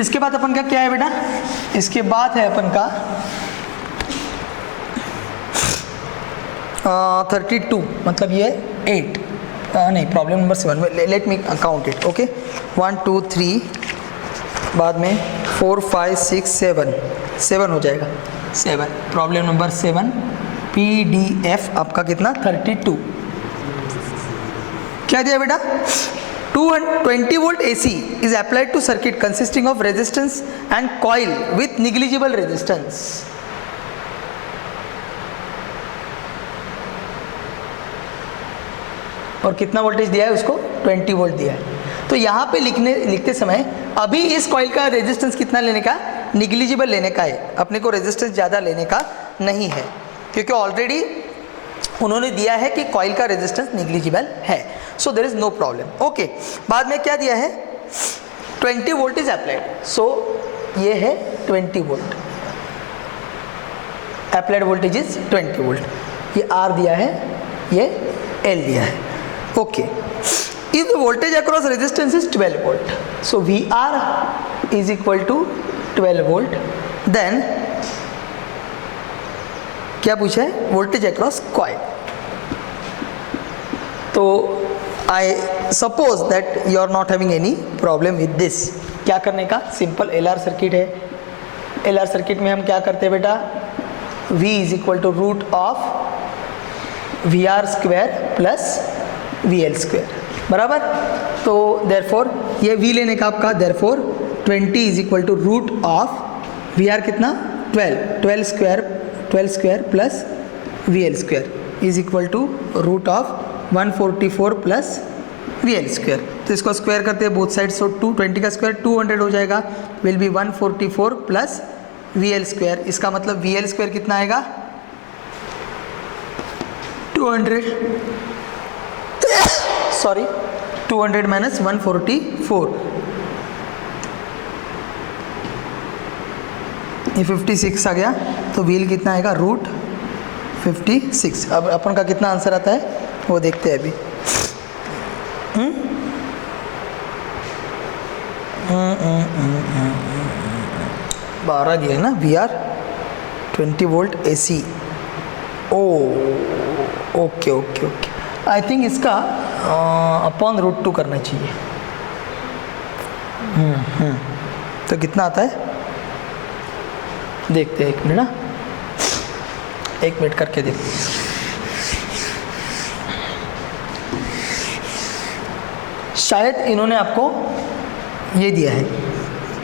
इसके बाद अपन का क्या है बेटा, इसके बाद है अपन का 32, मतलब ये 8 नहीं, problem number 7, let me count it. Okay, 1 2 3, बाद में 4 5 6 7 हो जाएगा, 7। प्रॉब्लम नंबर 7, PDF आपका कितना, 32। क्या दिया बेटा, 220 volt AC is applied to circuit consisting of resistance and coil with negligible resistance। और कितना वोल्टेज दिया है उसको, 20 वोल्ट दिया है। तो यहाँ पे लिखते समय अभी इस कॉइल का रेजिस्टेंस कितना लेने का, निग्लिजिबल लेने का है, अपने को रेजिस्टेंस ज़्यादा लेने का नहीं है, क्योंकि ऑलरेडी उन्होंने दिया है कि कॉइल का रेजिस्टेंस निग्लिजिबल है। So there is no problem. Okay, बाद में क्या दिया है, 20 वोल्ट इज अप्लाइड। सो ये है 20 volt, applied voltage is 20 volt. ये R दिया है, ये L दिया है। Okay, if the voltage across resistance is 12 volt, so VR is equal to 12 volt, then क्या पूछा है, वोल्टेज अक्रॉस कॉइल। तो I suppose that you are not having any problem with this. क्या करने का, सिंपल LR सर्किट है। LR सर्किट में हम क्या करते हैं बेटा, V is equal to root of VR square plus VL square, बराबर। तो देयरफॉर ये V लेने का आपका, therefore 20 is equal to root of VR कितना, 12 square plus VL square is equal to root of 144 plus VL square. तो इसको स्क्वायर करते हैं बोथ साइड, सो 220 का स्क्वायर 200 हो जाएगा, will be 144 plus VL square. इसका मतलब VL स्क्वायर कितना आएगा, 200 सॉरी 200 माइनस 144, ये 56 आ गया। तो VL कितना आएगा, रूट 56। अब अपन का कितना आंसर आता है वो देखते हैं अभी। 12 दिया है ना, VR 20 volt AC। Oh okay okay okay, I think इसका अपॉन √2 करना चाहिए। तो कितना आता है देखते हैं, 1 मिनट ना, 1 मिनट करके देखते हैं। शायद इन्होंने आपको ये दिया है,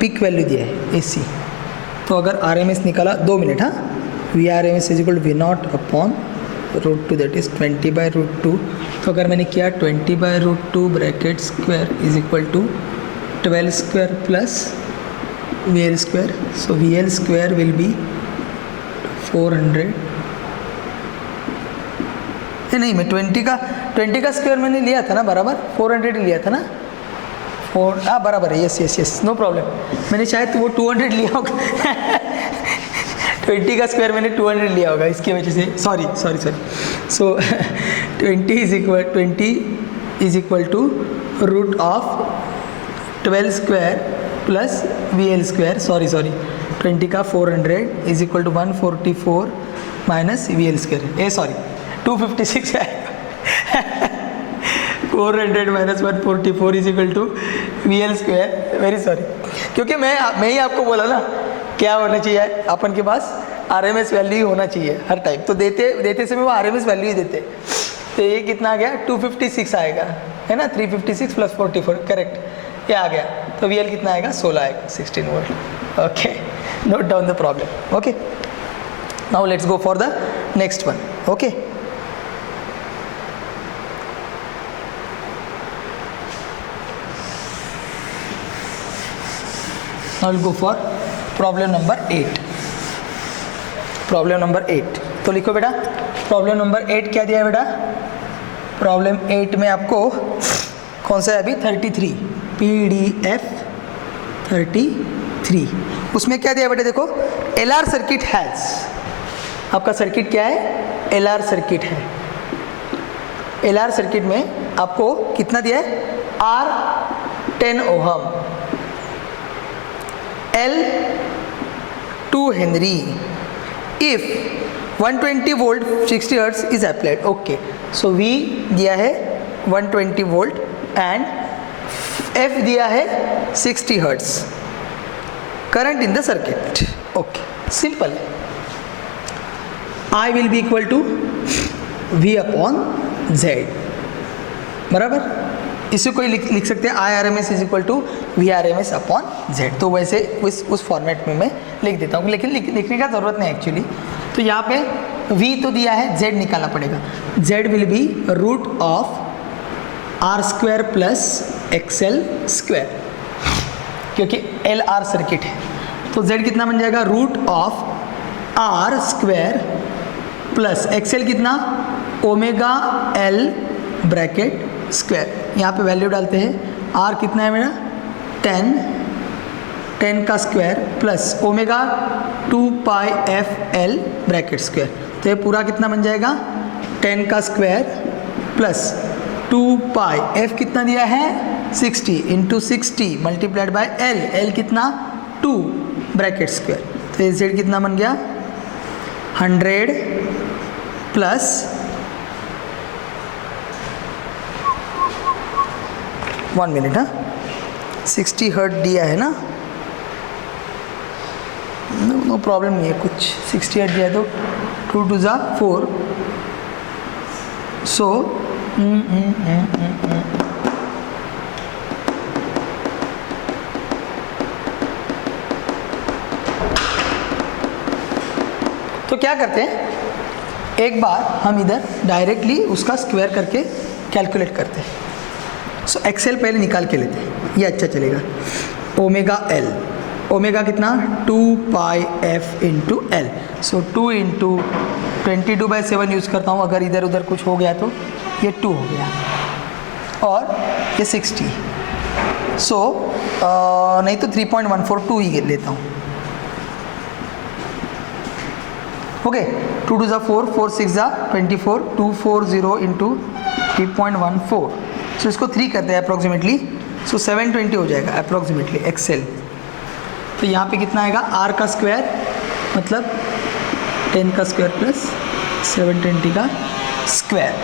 पिक वैल्यू दिया है AC। तो अगर RMS निकाला, 2 मिनट, हाँ, VRMS is equal to V0 upon √2, that is 20/√2। तो अगर मैंने किया 20/√2 bracket square is equal to 12 square plus VL square, so VL square will be 400। नहीं, मैं 20 का स्क्वायर मैंने लिया था ना, बराबर 400 लिया था ना, बराबर है, यस नो प्रॉब्लम। मैंने शायद वो 200 लिया होगा 20 का स्क्वायर मैंने 200 लिया होगा, इसकी वजह से sorry. So 20 is equal to root of 12 square plus VL square, sorry 20 का 400 is equal to 144 minus VL square, 256 है 400 minus 144 is equal to VL square. Very sorry, क्योंकि मैं ही आपको बोला ना क्या होना चाहिए अपन के पास, RMS वैल्यू ही होना चाहिए हर टाइम, तो देते समय वो RMS वैल्यू ही देते। तो ये कितना आ गया 256 आएगा, है ना, 356 + 44 करेक्ट, ये आ गया। तो VL कितना आएगा 16 आएगा, 16 volt. Okay, note down the problem. Okay, now let's go for the next one. Okay, now we'll go for problem number 8। Problem number 8 तो लिखो बेटा, प्रॉब्लम नंबर 8 क्या दिया है बेटा? प्रॉब्लम 8 में आपको कौन सा है अभी 33, PDF 33, उसमें क्या दिया बेटा? देखो, LR सर्किट हैज़, आपका सर्किट क्या है? LR सर्किट है। LR सर्किट में आपको कितना दिया है? R 10 ohm, L 2 Henry, if 120 volt 60 hertz is applied. Okay, so V दिया है 120 वोल्ट एंड F दिया है 60 hertz, current in the circuit. Okay, simple. I will be equal to V upon Z, बराबर। इसे कोई लिख सकते हैं IRMS is equal to VRMS upon Z। तो वैसे उस फॉर्मेट में मैं लिख देता हूँ, लेकिन लिखने का ज़रूरत नहीं एक्चुअली। तो यहाँ पे V तो दिया है, Z निकालना पड़ेगा। Z will be root of R² plus XL², क्योंकि LR सर्किट है। तो Z कितना बन जाएगा? Root of R² plus XL कितना? Omega L bracket square. यहाँ पे वैल्यू डालते हैं, R कितना है मेरा 10 का square plus omega 2πfL bracket square. तो ये पूरा कितना बन जाएगा? 10 का स्क्वायर प्लस 2π, F कितना दिया है 60 इंटू 60 मल्टीप्लाइड बाय L कितना 2 ब्रैकेट स्क्वायर। तो ये Z कितना बन गया 100 प्लस 1 मिनट, हाँ 60 हर्ट दिया है ना, नो प्रॉब्लम नहीं है कुछ। 60 हर्ट दिया है तो 2 2 ज़ा 4, सो तो क्या करते हैं, एक बार हम इधर डायरेक्टली उसका स्क्वायर करके कैलकुलेट करते हैं। सो XL पहले निकाल के लेते हैं, ये अच्छा चलेगा। ओमेगा L, ओमेगा कितना 2πf इंटू L, सो 2 इंटू 22/7 यूज़ करता हूँ, अगर इधर उधर कुछ हो गया तो ये 2 हो गया, और ये 60, सो नहीं तो 3.142 ही लेता हूँ। ओके, 2 2 ज़ा 4, 4 6 ज़ा 24, 240 इंटू 3.14, सो इसको 3 करते हैं अप्रॉक्सीमेटली, सो 720 हो जाएगा अप्रॉक्सीमेटली XL। तो यहाँ पे कितना आएगा? R का स्क्वायर मतलब 10 का स्क्वायर प्लस 720 का स्क्वायर।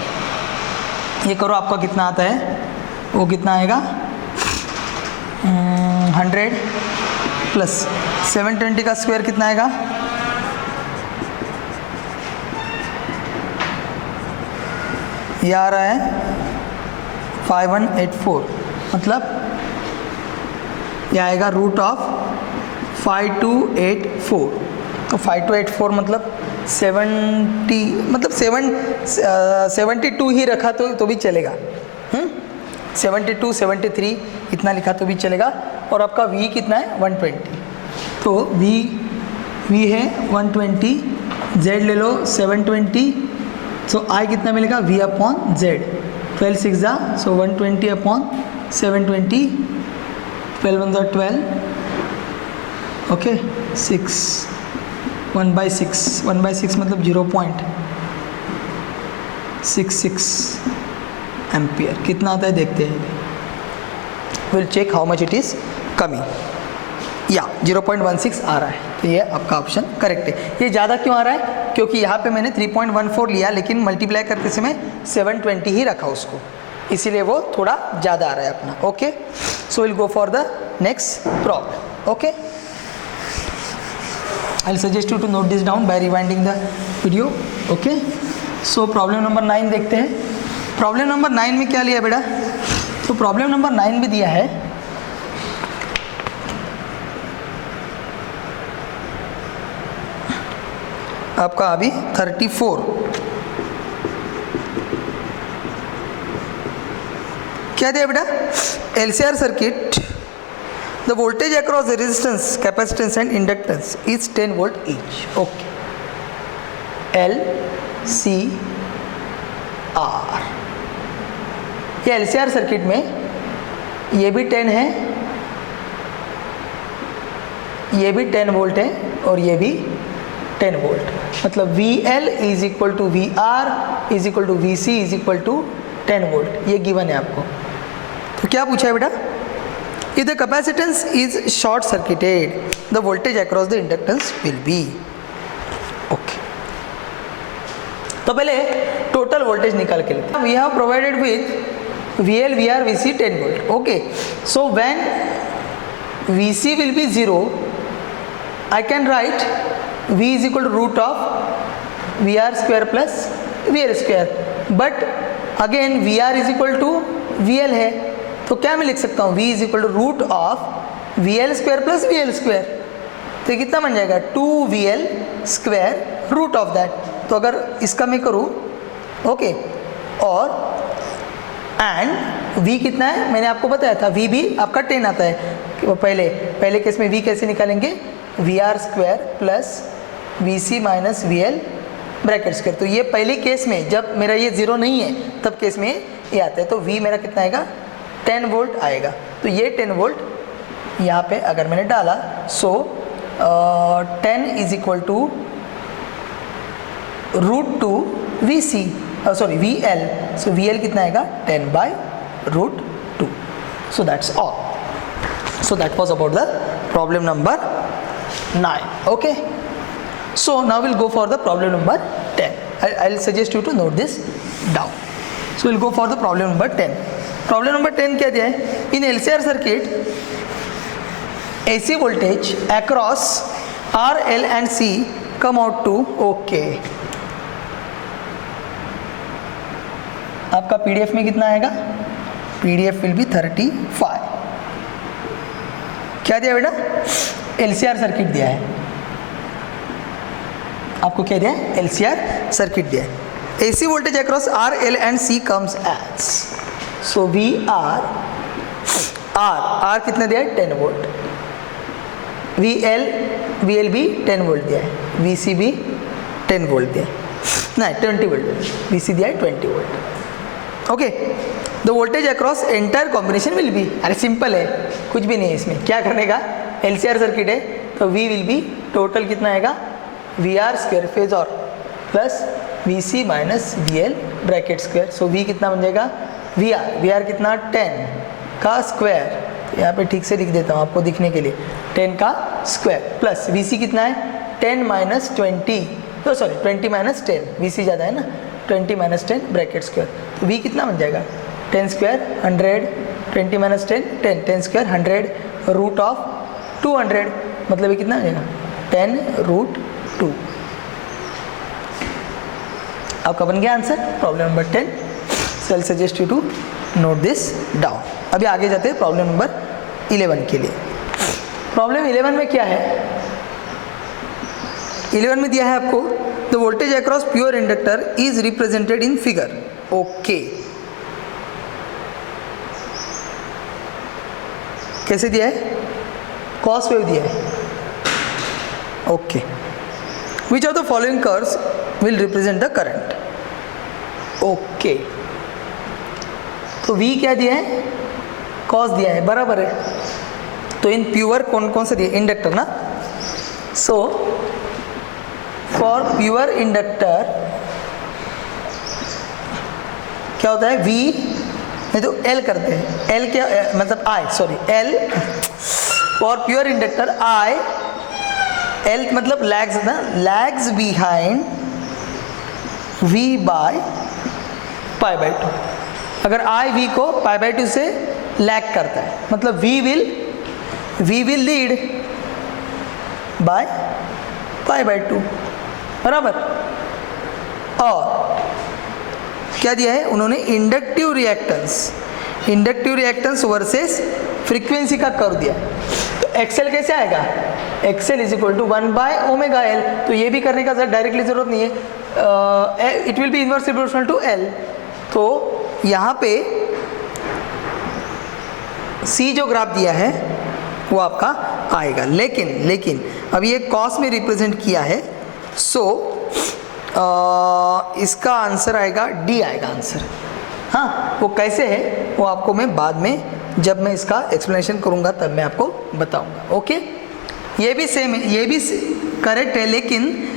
ये करो, आपका कितना आता है? वो कितना आएगा 100 प्लस 720 का स्क्वायर कितना आएगा? ये आ रहा है 5184, मतलब ये आएगा रूट ऑफ 5284। तो 5284 मतलब 72 ही रखा तो भी चलेगा, 72 73 इतना लिखा तो भी चलेगा। और आपका V कितना है 120, तो V है 120, Z ले लो 720, सो I कितना मिलेगा? V अपॉन Z, 12 6 ज़ा, सो 120 अपॉन 720, 12 1 ज़ा 12, ओके 6, 1/6 मतलब 0.66 एम्पियर। कितना आता है देखते हैं, will check how much it is coming. या 0.16 आ रहा है, तो ये आपका ऑप्शन करेक्ट है। ये ज़्यादा क्यों आ रहा है? क्योंकि यहाँ पे मैंने 3.14 लिया, लेकिन मल्टीप्लाई करते समय 720 ही रखा उसको, इसीलिए वो थोड़ा ज़्यादा आ रहा है अपना। Okay, so will go for the next problem. Okay, I'll suggest you to note this down by rewinding the video. Okay, so problem number 9 देखते हैं. प्रॉब्लम नंबर 9 में क्या लिया बेटा? तो प्रॉब्लम नंबर 9 में दिया है आपका अभी 34. क्या दिया बेटा? LCR circuit, the voltage across the resistance, capacitance and inductance is 10 volt each. Okay, L C R. ये LCR सर्किट में ये भी 10 है, ये भी 10 वोल्ट है और ये भी 10 वोल्ट. मतलब VL is equal to VR is equal to VC is equal to 10 volt. ये गिवन है आपको. तो क्या पूछा है बेटा? If the capacitance is short circuited, the voltage across the inductance will be. Okay. तो पहले टोटल वोल्टेज निकाल के लेते हैं. We have provided with VL, VR, VC 10 volt. Okay. So when VC will be 0, I can write V is equal to root of VR square plus VL square. But again VR is equal to VL है, तो क्या मैं लिख सकता हूँ? V is equal to root of VL square plus VL square. तो कितना बन जाएगा? 2VL square root of that. तो अगर इसका मैं करूँ, ओके, और एंड V कितना है मैंने आपको बताया था, V भी आपका 10 आता है. पहले केस में V कैसे निकालेंगे? VR square plus VC minus VL bracket square. तो ये पहले केस में जब मेरा ये 0 नहीं है तब केस में ये आता है. तो V मेरा कितना आएगा? 10 वोल्ट आएगा. तो ये 10 वोल्ट यहाँ पे अगर मैंने डाला, so 10 is equal to root two VC, sorry VL. So VL कितना आएगा? 10 by root 2. So that's all. So that was about the problem number 9. Okay, so now will go for the problem number 10. I will suggest you to note this down. So will go for the problem number 10. Problem number 10 क्या दिया है? In LCR circuit AC voltage across R, L and C come out to. Okay, आपका PDF में कितना आएगा? PDF will be 35. क्या दिया बेटा? LCR सर्किट दिया है आपको. क्या दिया है? LCR सर्किट दिया है. AC voltage across R, L and C comes as. So VR, R कितना दिया है? 10 वोल्ट. VL भी 10 वोल्ट दिया है. VC भी 10 वोल्ट दिया है, नहीं 20 वोल्ट. VC दिया है 20 volt. Okay, the voltage across entire combination will be. अरे सिंपल है, कुछ भी नहीं है इसमें. क्या करने का? LCR सर्किट है तो V विल बी टोटल कितना आएगा? VR स्क्वायर फेज और plus VC minus VL bracket square. So V कितना बन जाएगा? VR कितना? 10 का स्क्वायर. यहाँ पे ठीक से लिख देता हूँ आपको दिखने के लिए. 10 का स्क्वायर प्लस VC कितना है? 10 माइनस 20, तो सॉरी 20 माइनस 10. VC ज़्यादा है ना, 20 माइनस 10 ब्रैकेट स्क्वायर. तो V कितना बन जाएगा? 10 square 100, 20 minus 10 10, 10 square 100 root of 200. मतलब ये कितना आ जाएगा? 10 रूट 2. आपका बन गया answer problem number 10. So I'll suggest you to note this down. अभी आगे जाते हैं प्रॉब्लम नंबर 11 के लिए. प्रॉब्लम 11 में क्या है? 11 में दिया है आपको the voltage across pure inductor is represented in figure. Okay, कैसे दिया है? कॉस वेव दिया है. Okay, which of the following curves will represent the current. Okay, तो V क्या दिया है? कॉस दिया है, बराबर है. तो इन प्योर कौन कौन से दिए? इंडक्टर ना. सो फॉर प्योर इंडक्टर क्या होता है? V नहीं तो L करते हैं. L क्या मतलब I, sorry L for pure inductor I. L मतलब लैग्स ना, lags behind V by pi by 2. अगर I V को पाई बाई 2 से लैग करता है, मतलब V विल लीड बाय π/2 बराबर। और क्या दिया है उन्होंने, इंडक्टिव रिएक्टेंस वर्सेस फ्रीक्वेंसी का कर्व दिया है। तो एक्सएल कैसे आएगा, XL is equal to 1/ωL। तो ये भी करने का डायरेक्टली जरूरत नहीं है, it will be inversely proportional to L. तो यहाँ पे सी जो ग्राफ दिया है वो आपका आएगा, लेकिन अब ये कॉस में रिप्रेजेंट किया है, सो इसका आंसर आएगा डी आएगा आंसर। हाँ, वो कैसे है वो आपको मैं बाद में जब मैं इसका एक्सप्लेनेशन करूँगा तब मैं आपको बताऊँगा। ओके, ये भी सेम है, ये भी करेक्ट है, लेकिन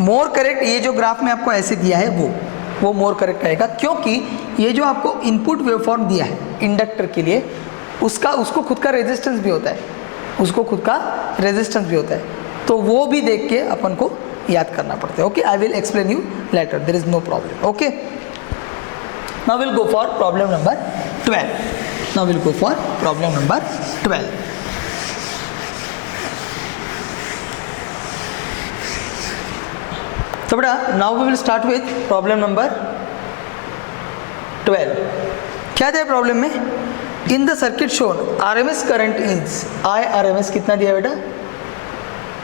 मोर करेक्ट ये जो ग्राफ में आपको ऐसे दिया है वो मोर करेक्ट आएगा, क्योंकि ये जो आपको इनपुट वेवफॉर्म दिया है इंडक्टर के लिए उसको खुद का रेजिस्टेंस भी होता है, तो वो भी देख के अपन को याद करना पड़ता है। Okay, I will explain you later, there is no problem. Okay, now will go for problem number 12। तो बेटा now we will start with problem number 12। क्या दिया प्रॉब्लम में, in the circuit shown RMS current is RMS कितना दिया बेटा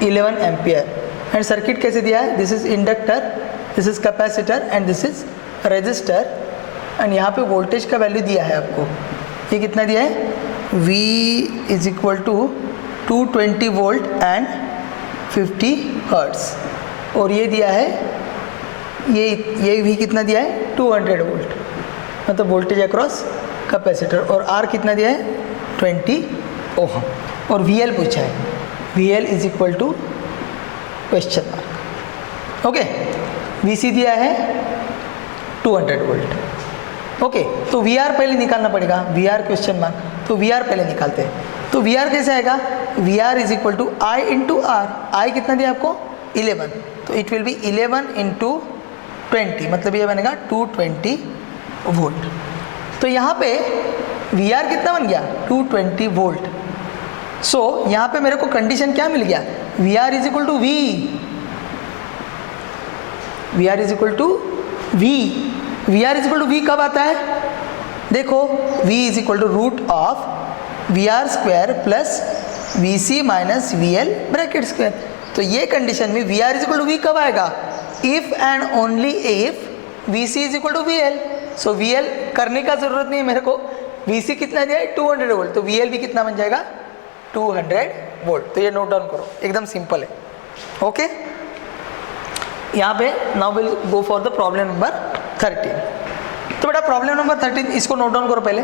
11 एम्पियर, एंड सर्किट कैसे दिया है, this is inductor, this is capacitor and this is resistor, and यहाँ पे वोल्टेज का वैल्यू दिया है आपको, ये कितना दिया है V is equal to 220 volt and 50 hertz, और ये दिया है ये भी कितना दिया है 200 वोल्ट, मतलब वोल्टेज अक्रॉस कैपेसिटर, और R कितना दिया है 20 ओम, और VL पूछा है, VL is equal to question mark. Okay, VC दिया है 200 वोल्ट। ओके, तो VR पहले निकालना पड़ेगा, VR क्वेश्चन मार्क, तो VR पहले निकालते हैं। तो VR कैसे आएगा, VR is equal to I into R, I कितना दिया आपको 11, तो इट विल बी 11 इंटू 20, मतलब ये बनेगा 220 वोल्ट। तो यहाँ पे VR कितना बन गया 220 वोल्ट। सो यहाँ पे मेरे को कंडीशन क्या मिल गया, VR is equal to V, VR is equal to V, VR is equal to V कब आता है, देखो V is equal to root of VR square plus VC minus VL bracket square. तो ये कंडीशन में VR is equal to V कब आएगा, if and only if VC is equal to VL। So VL करने का जरूरत नहीं है मेरे को, VC कितना दिया है 200 वोल्ट, तो VL भी कितना बन जाएगा 200 वोल्ट। तो ये नोट डाउन करो, एकदम सिंपल है। ओके, यहाँ पे now will go for the problem number 13। तो बेटा प्रॉब्लम नंबर 13 इसको नोट डाउन करो पहले।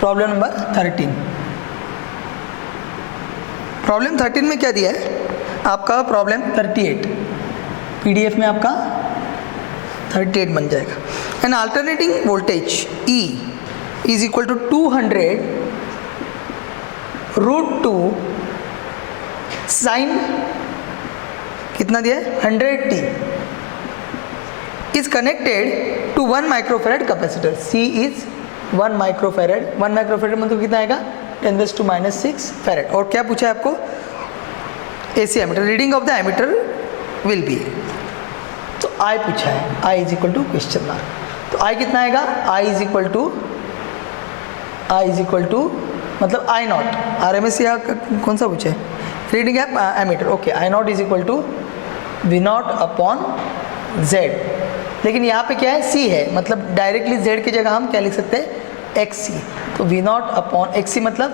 प्रॉब्लम नंबर 13, प्रॉब्लम 13 में क्या दिया है आपका, प्रॉब्लम 38 PDF में आपका 38 बन जाएगा। An alternating voltage E is equal to 200 √2 sine कितना दिया है 100t is connected to 1 microfarad capacitor. C is 1 microfarad, 1 microfarad मतलब कितना आएगा 10⁻⁻⁶ फेरेड। और क्या पूछा है आपको, AC ammeter, reading of the ammeter will be, तो I पूछा है, I is equal to question mark. तो I कितना आएगा, I इज इक्वल टू मतलब I नॉट, RMS या कौन सा पूछा है, रीडिंग है ammeter. Okay, I naught is equal to V0 upon Z, लेकिन यहाँ पे क्या है C है, मतलब डायरेक्टली Z की जगह हम क्या लिख सकते हैं XC, तो V0 अपॉन XC मतलब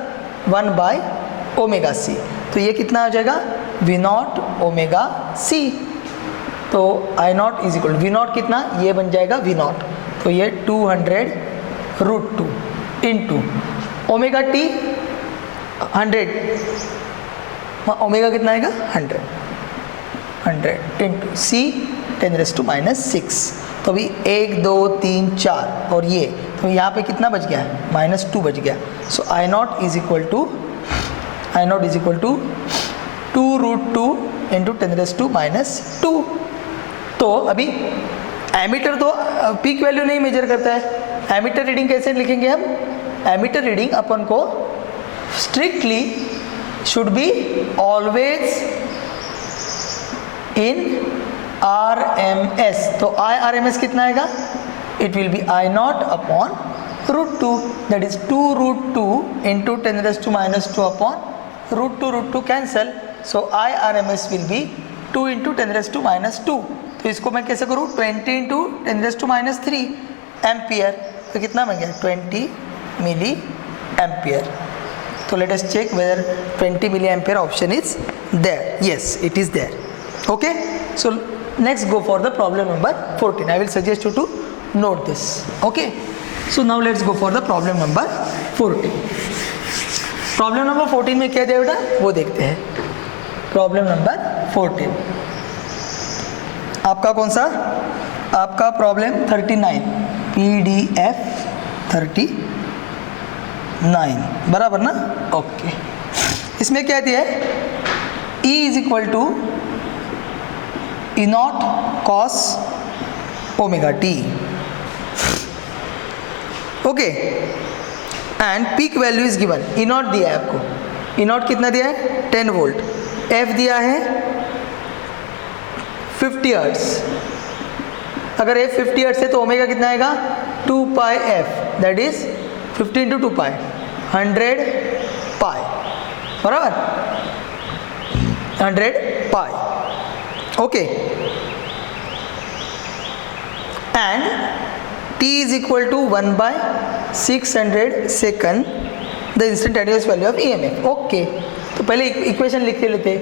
1/ωc, तो ये कितना हो जाएगा V0 ωc। तो I naught is equal V0 कितना, ये बन जाएगा V0, तो ये 200 √2 इंटू ओमेगा टी 100, ओमेगा कितना आएगा 100 इंटू C 10⁻⁻⁶। तो अभी 1 2 3 4 और ये, तो यहाँ पे कितना बच गया -2 बच गया। So I naught is equal to 2 √2 into 10⁻⁻²। तो अभी एमीटर तो पीक वैल्यू नहीं मेजर करता है, एमीटर रीडिंग कैसे लिखेंगे हम, एमीटर रीडिंग अपन को strictly should be always in RMS. तो IRMS कितना आएगा? It will B I not upon √2, that is 2√2 into 10⁻² upon √2 cancel. So IRMS will be 2 into 10⁻². तो इसको मैं कैसे करूँ? 20 इंटू 10⁻³ एम्पियर. तो कितना बन गया? 20 मिली एम्पियर. तो let us check whether 20 milli ampere option is there. Yes, it is there. Okay, so next go for the problem number 14. I will suggest you to note this. Okay, so now let's go for the problem number 14. problem number 14 में क्या दिया बेटा वो देखते हैं. problem number 14 आपका कौन सा? आपका problem 39, PDF 39 बराबर ना? ओके, इसमें क्या दिया है? E is equal to E naught cos omega t. Okay, and peak value is given. E naught दिया है आपको. E naught कितना दिया है? 10 वोल्ट. F दिया है 50 हर्ट्ज. अगर F 50 हर्ट्ज है तो ओमेगा कितना आएगा? 2 पाई F, दैट इज 50 इंटू 2 पाई 100 पाई बराबर 100 पाई. Okay, and t is equal to 1/600 second the instantaneous value of EMF. Okay, तो पहले इक्वेशन लिख के लेते.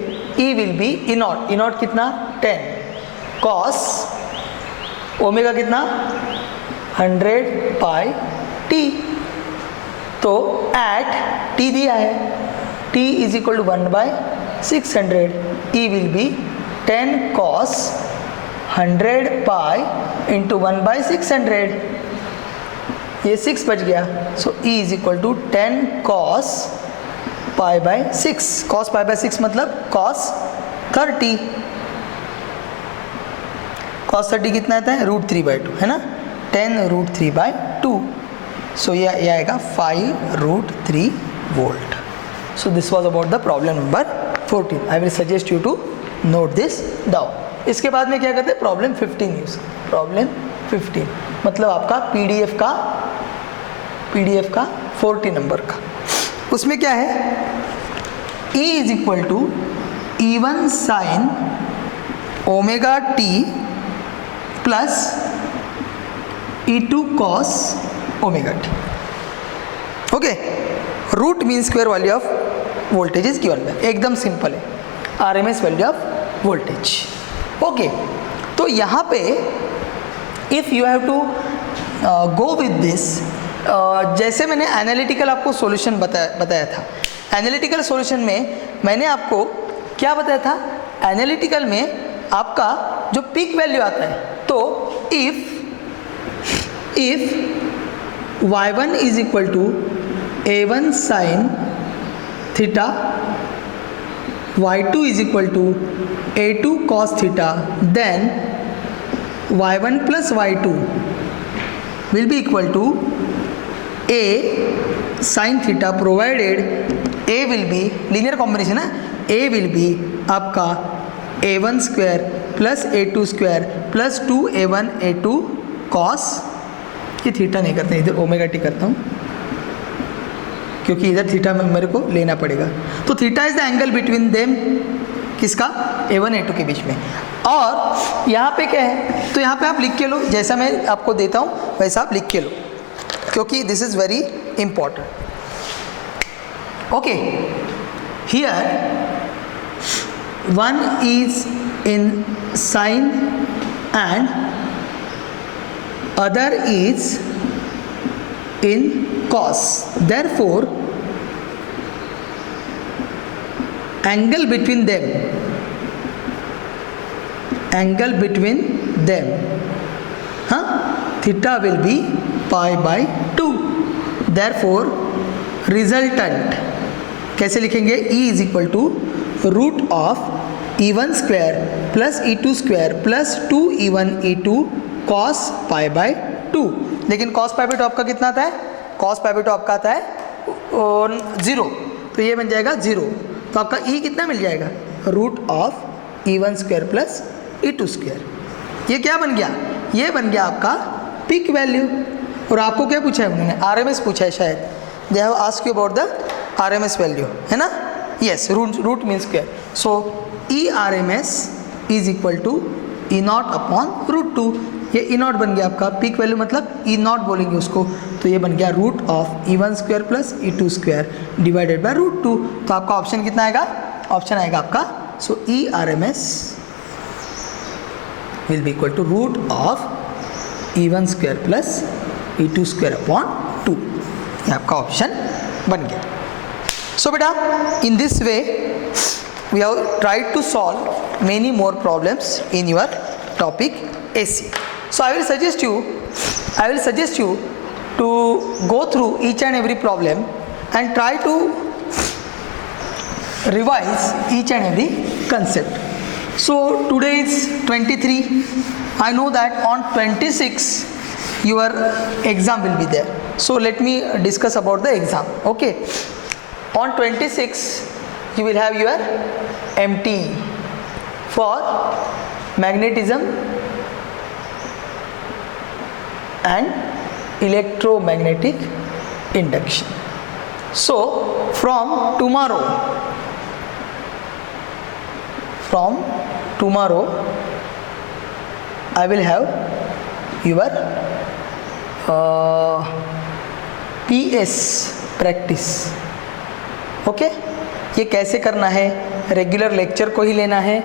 E will be E naught कितना? 10 cos ओमेगा कितना? 100 पाई t. तो at t दिया है, t is equal to 1/600. E will be 10 cos 100 pi into 1/600. ये 6 बच गया. So E is equal to 10 cos π/6. cos π/6 मतलब cos 30. cos 30 कितना आता है? √3/2 है ना? 10 √3/2. सो ये आएगा 5√3 volt. So this was about the problem number 14. I will suggest you to note this down. इसके बाद में क्या करते हैं? Problem 15 use. प्रॉब्लम 15 मतलब आपका पीडीएफ का 40 नंबर का. उसमें क्या है? E is equal to E1 sine omega t plus E2 cos omega t. Okay, root mean square value of voltage is given by. एकदम सिंपल है, RMS value of voltage. Okay, तो यहाँ पे if you have to go with this, जैसे मैंने एनालिटिकल आपको सॉल्यूशन बताया था. एनालिटिकल सॉल्यूशन में मैंने आपको क्या बताया था? एनालिटिकल में आपका जो पीक वैल्यू आता है, तो if y1 is equal to a1 sine theta, y2 is equal to a2 cos theta, then y1 plus y2 will be equal to a sin theta provided a will be linear combination है. a will be आपका a1 square plus a2 square plus 2a1 a2 cos. ये थीटा नहीं करते, इधर ओमेगा टी करता हूँ क्योंकि इधर थीटा में मेरे को लेना पड़ेगा. तो theta is the angle between them, किसका? A1 A2 के बीच में. और यहाँ पे क्या है? तो यहाँ पे आप लिख के लो, जैसा मैं आपको देता हूँ वैसा आप लिख के लो, क्योंकि this is very important. Okay, here one is in sine and other is in cos. Therefore, angle between them theta will be π/2. Therefore, resultant कैसे लिखेंगे? E is equal to root of E1 square plus E2 square plus 2E1 E2 cos π/2. लेकिन cos π/2 आपका कितना आता है? कॉस पाई बाई 2 आपका आता है 0, तो ये बन जाएगा 0। तो आपका e कितना मिल जाएगा, root of e1 square plus e2 square. ये क्या बन गया, ये बन गया आपका पिक वैल्यू। और आपको क्या पूछा है उन्होंने, RMS पूछा है शायद, they have asked you about the RMS value, है ना। Yes, root mean square. So E RMS is equal to E not upon root 2। ये ई नॉट बन गया आपका पिक वैल्यू, मतलब ई नॉट बोलेंगे उसको, तो ये बन गया root of e1 square plus e2 square divided by root 2। तो आपका ऑप्शन कितना आएगा, ऑप्शन आएगा आपका, so E RMS will be equal to root of e1 square plus e2 square upon 2। ये आपका ऑप्शन बन गया। सो बेटा, in this way we have tried to solve many more problems in your topic AC. So I will suggest you to go through each and every problem and try to revise each and every concept. So today is 23. I know that on 26 your exam will be there. So let me discuss about the exam. Okay, on 26 you will have your MT for magnetism and electromagnetic induction. So from tomorrow I will have your PS practice. Okay, ये कैसे करना है, रेगुलर लेक्चर को ही लेना है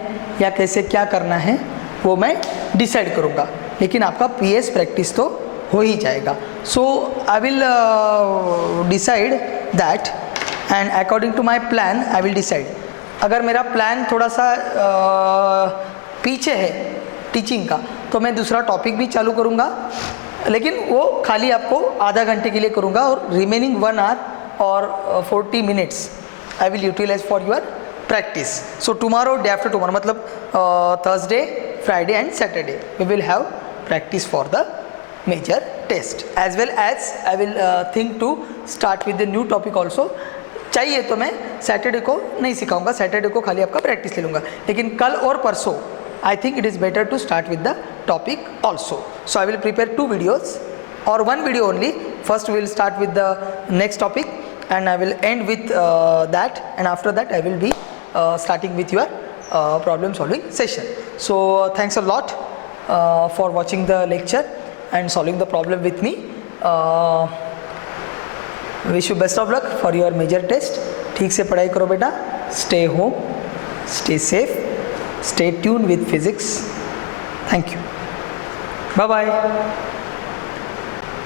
या कैसे क्या करना है वो मैं डिसाइड करूँगा, लेकिन आपका PS प्रैक्टिस तो हो ही जाएगा. So I will decide that and according to my plan I will decide. अगर मेरा प्लान थोड़ा सा पीछे है टीचिंग का तो मैं दूसरा टॉपिक भी चालू करूँगा, लेकिन वो खाली आपको आधा घंटे के लिए करूँगा और remaining 1 our or 40 minutes I will utilize for your practice. So tomorrow, day after tomorrow, मतलब Thursday, Friday and Saturday we will have practice for the major test, as well as I will think to start with the new topic also. चाहिए तो मैं सैटरडे को नहीं सिखाऊंगा, सैटरडे को खाली आपका प्रैक्टिस ले लूँगा, लेकिन कल और परसों I think it is better to start with the topic also. So I will prepare 2 videos or 1 video only. First we will start with the next topic and I will end with that, and after that I will be starting with your problem solving session. So thanks a lot for watching the lecture and solving the problem with me. Wish you best of luck for your major test. ठीक से पढ़ाई करो बेटा, stay home, stay safe, stay tuned with physics. Thank you. Bye bye.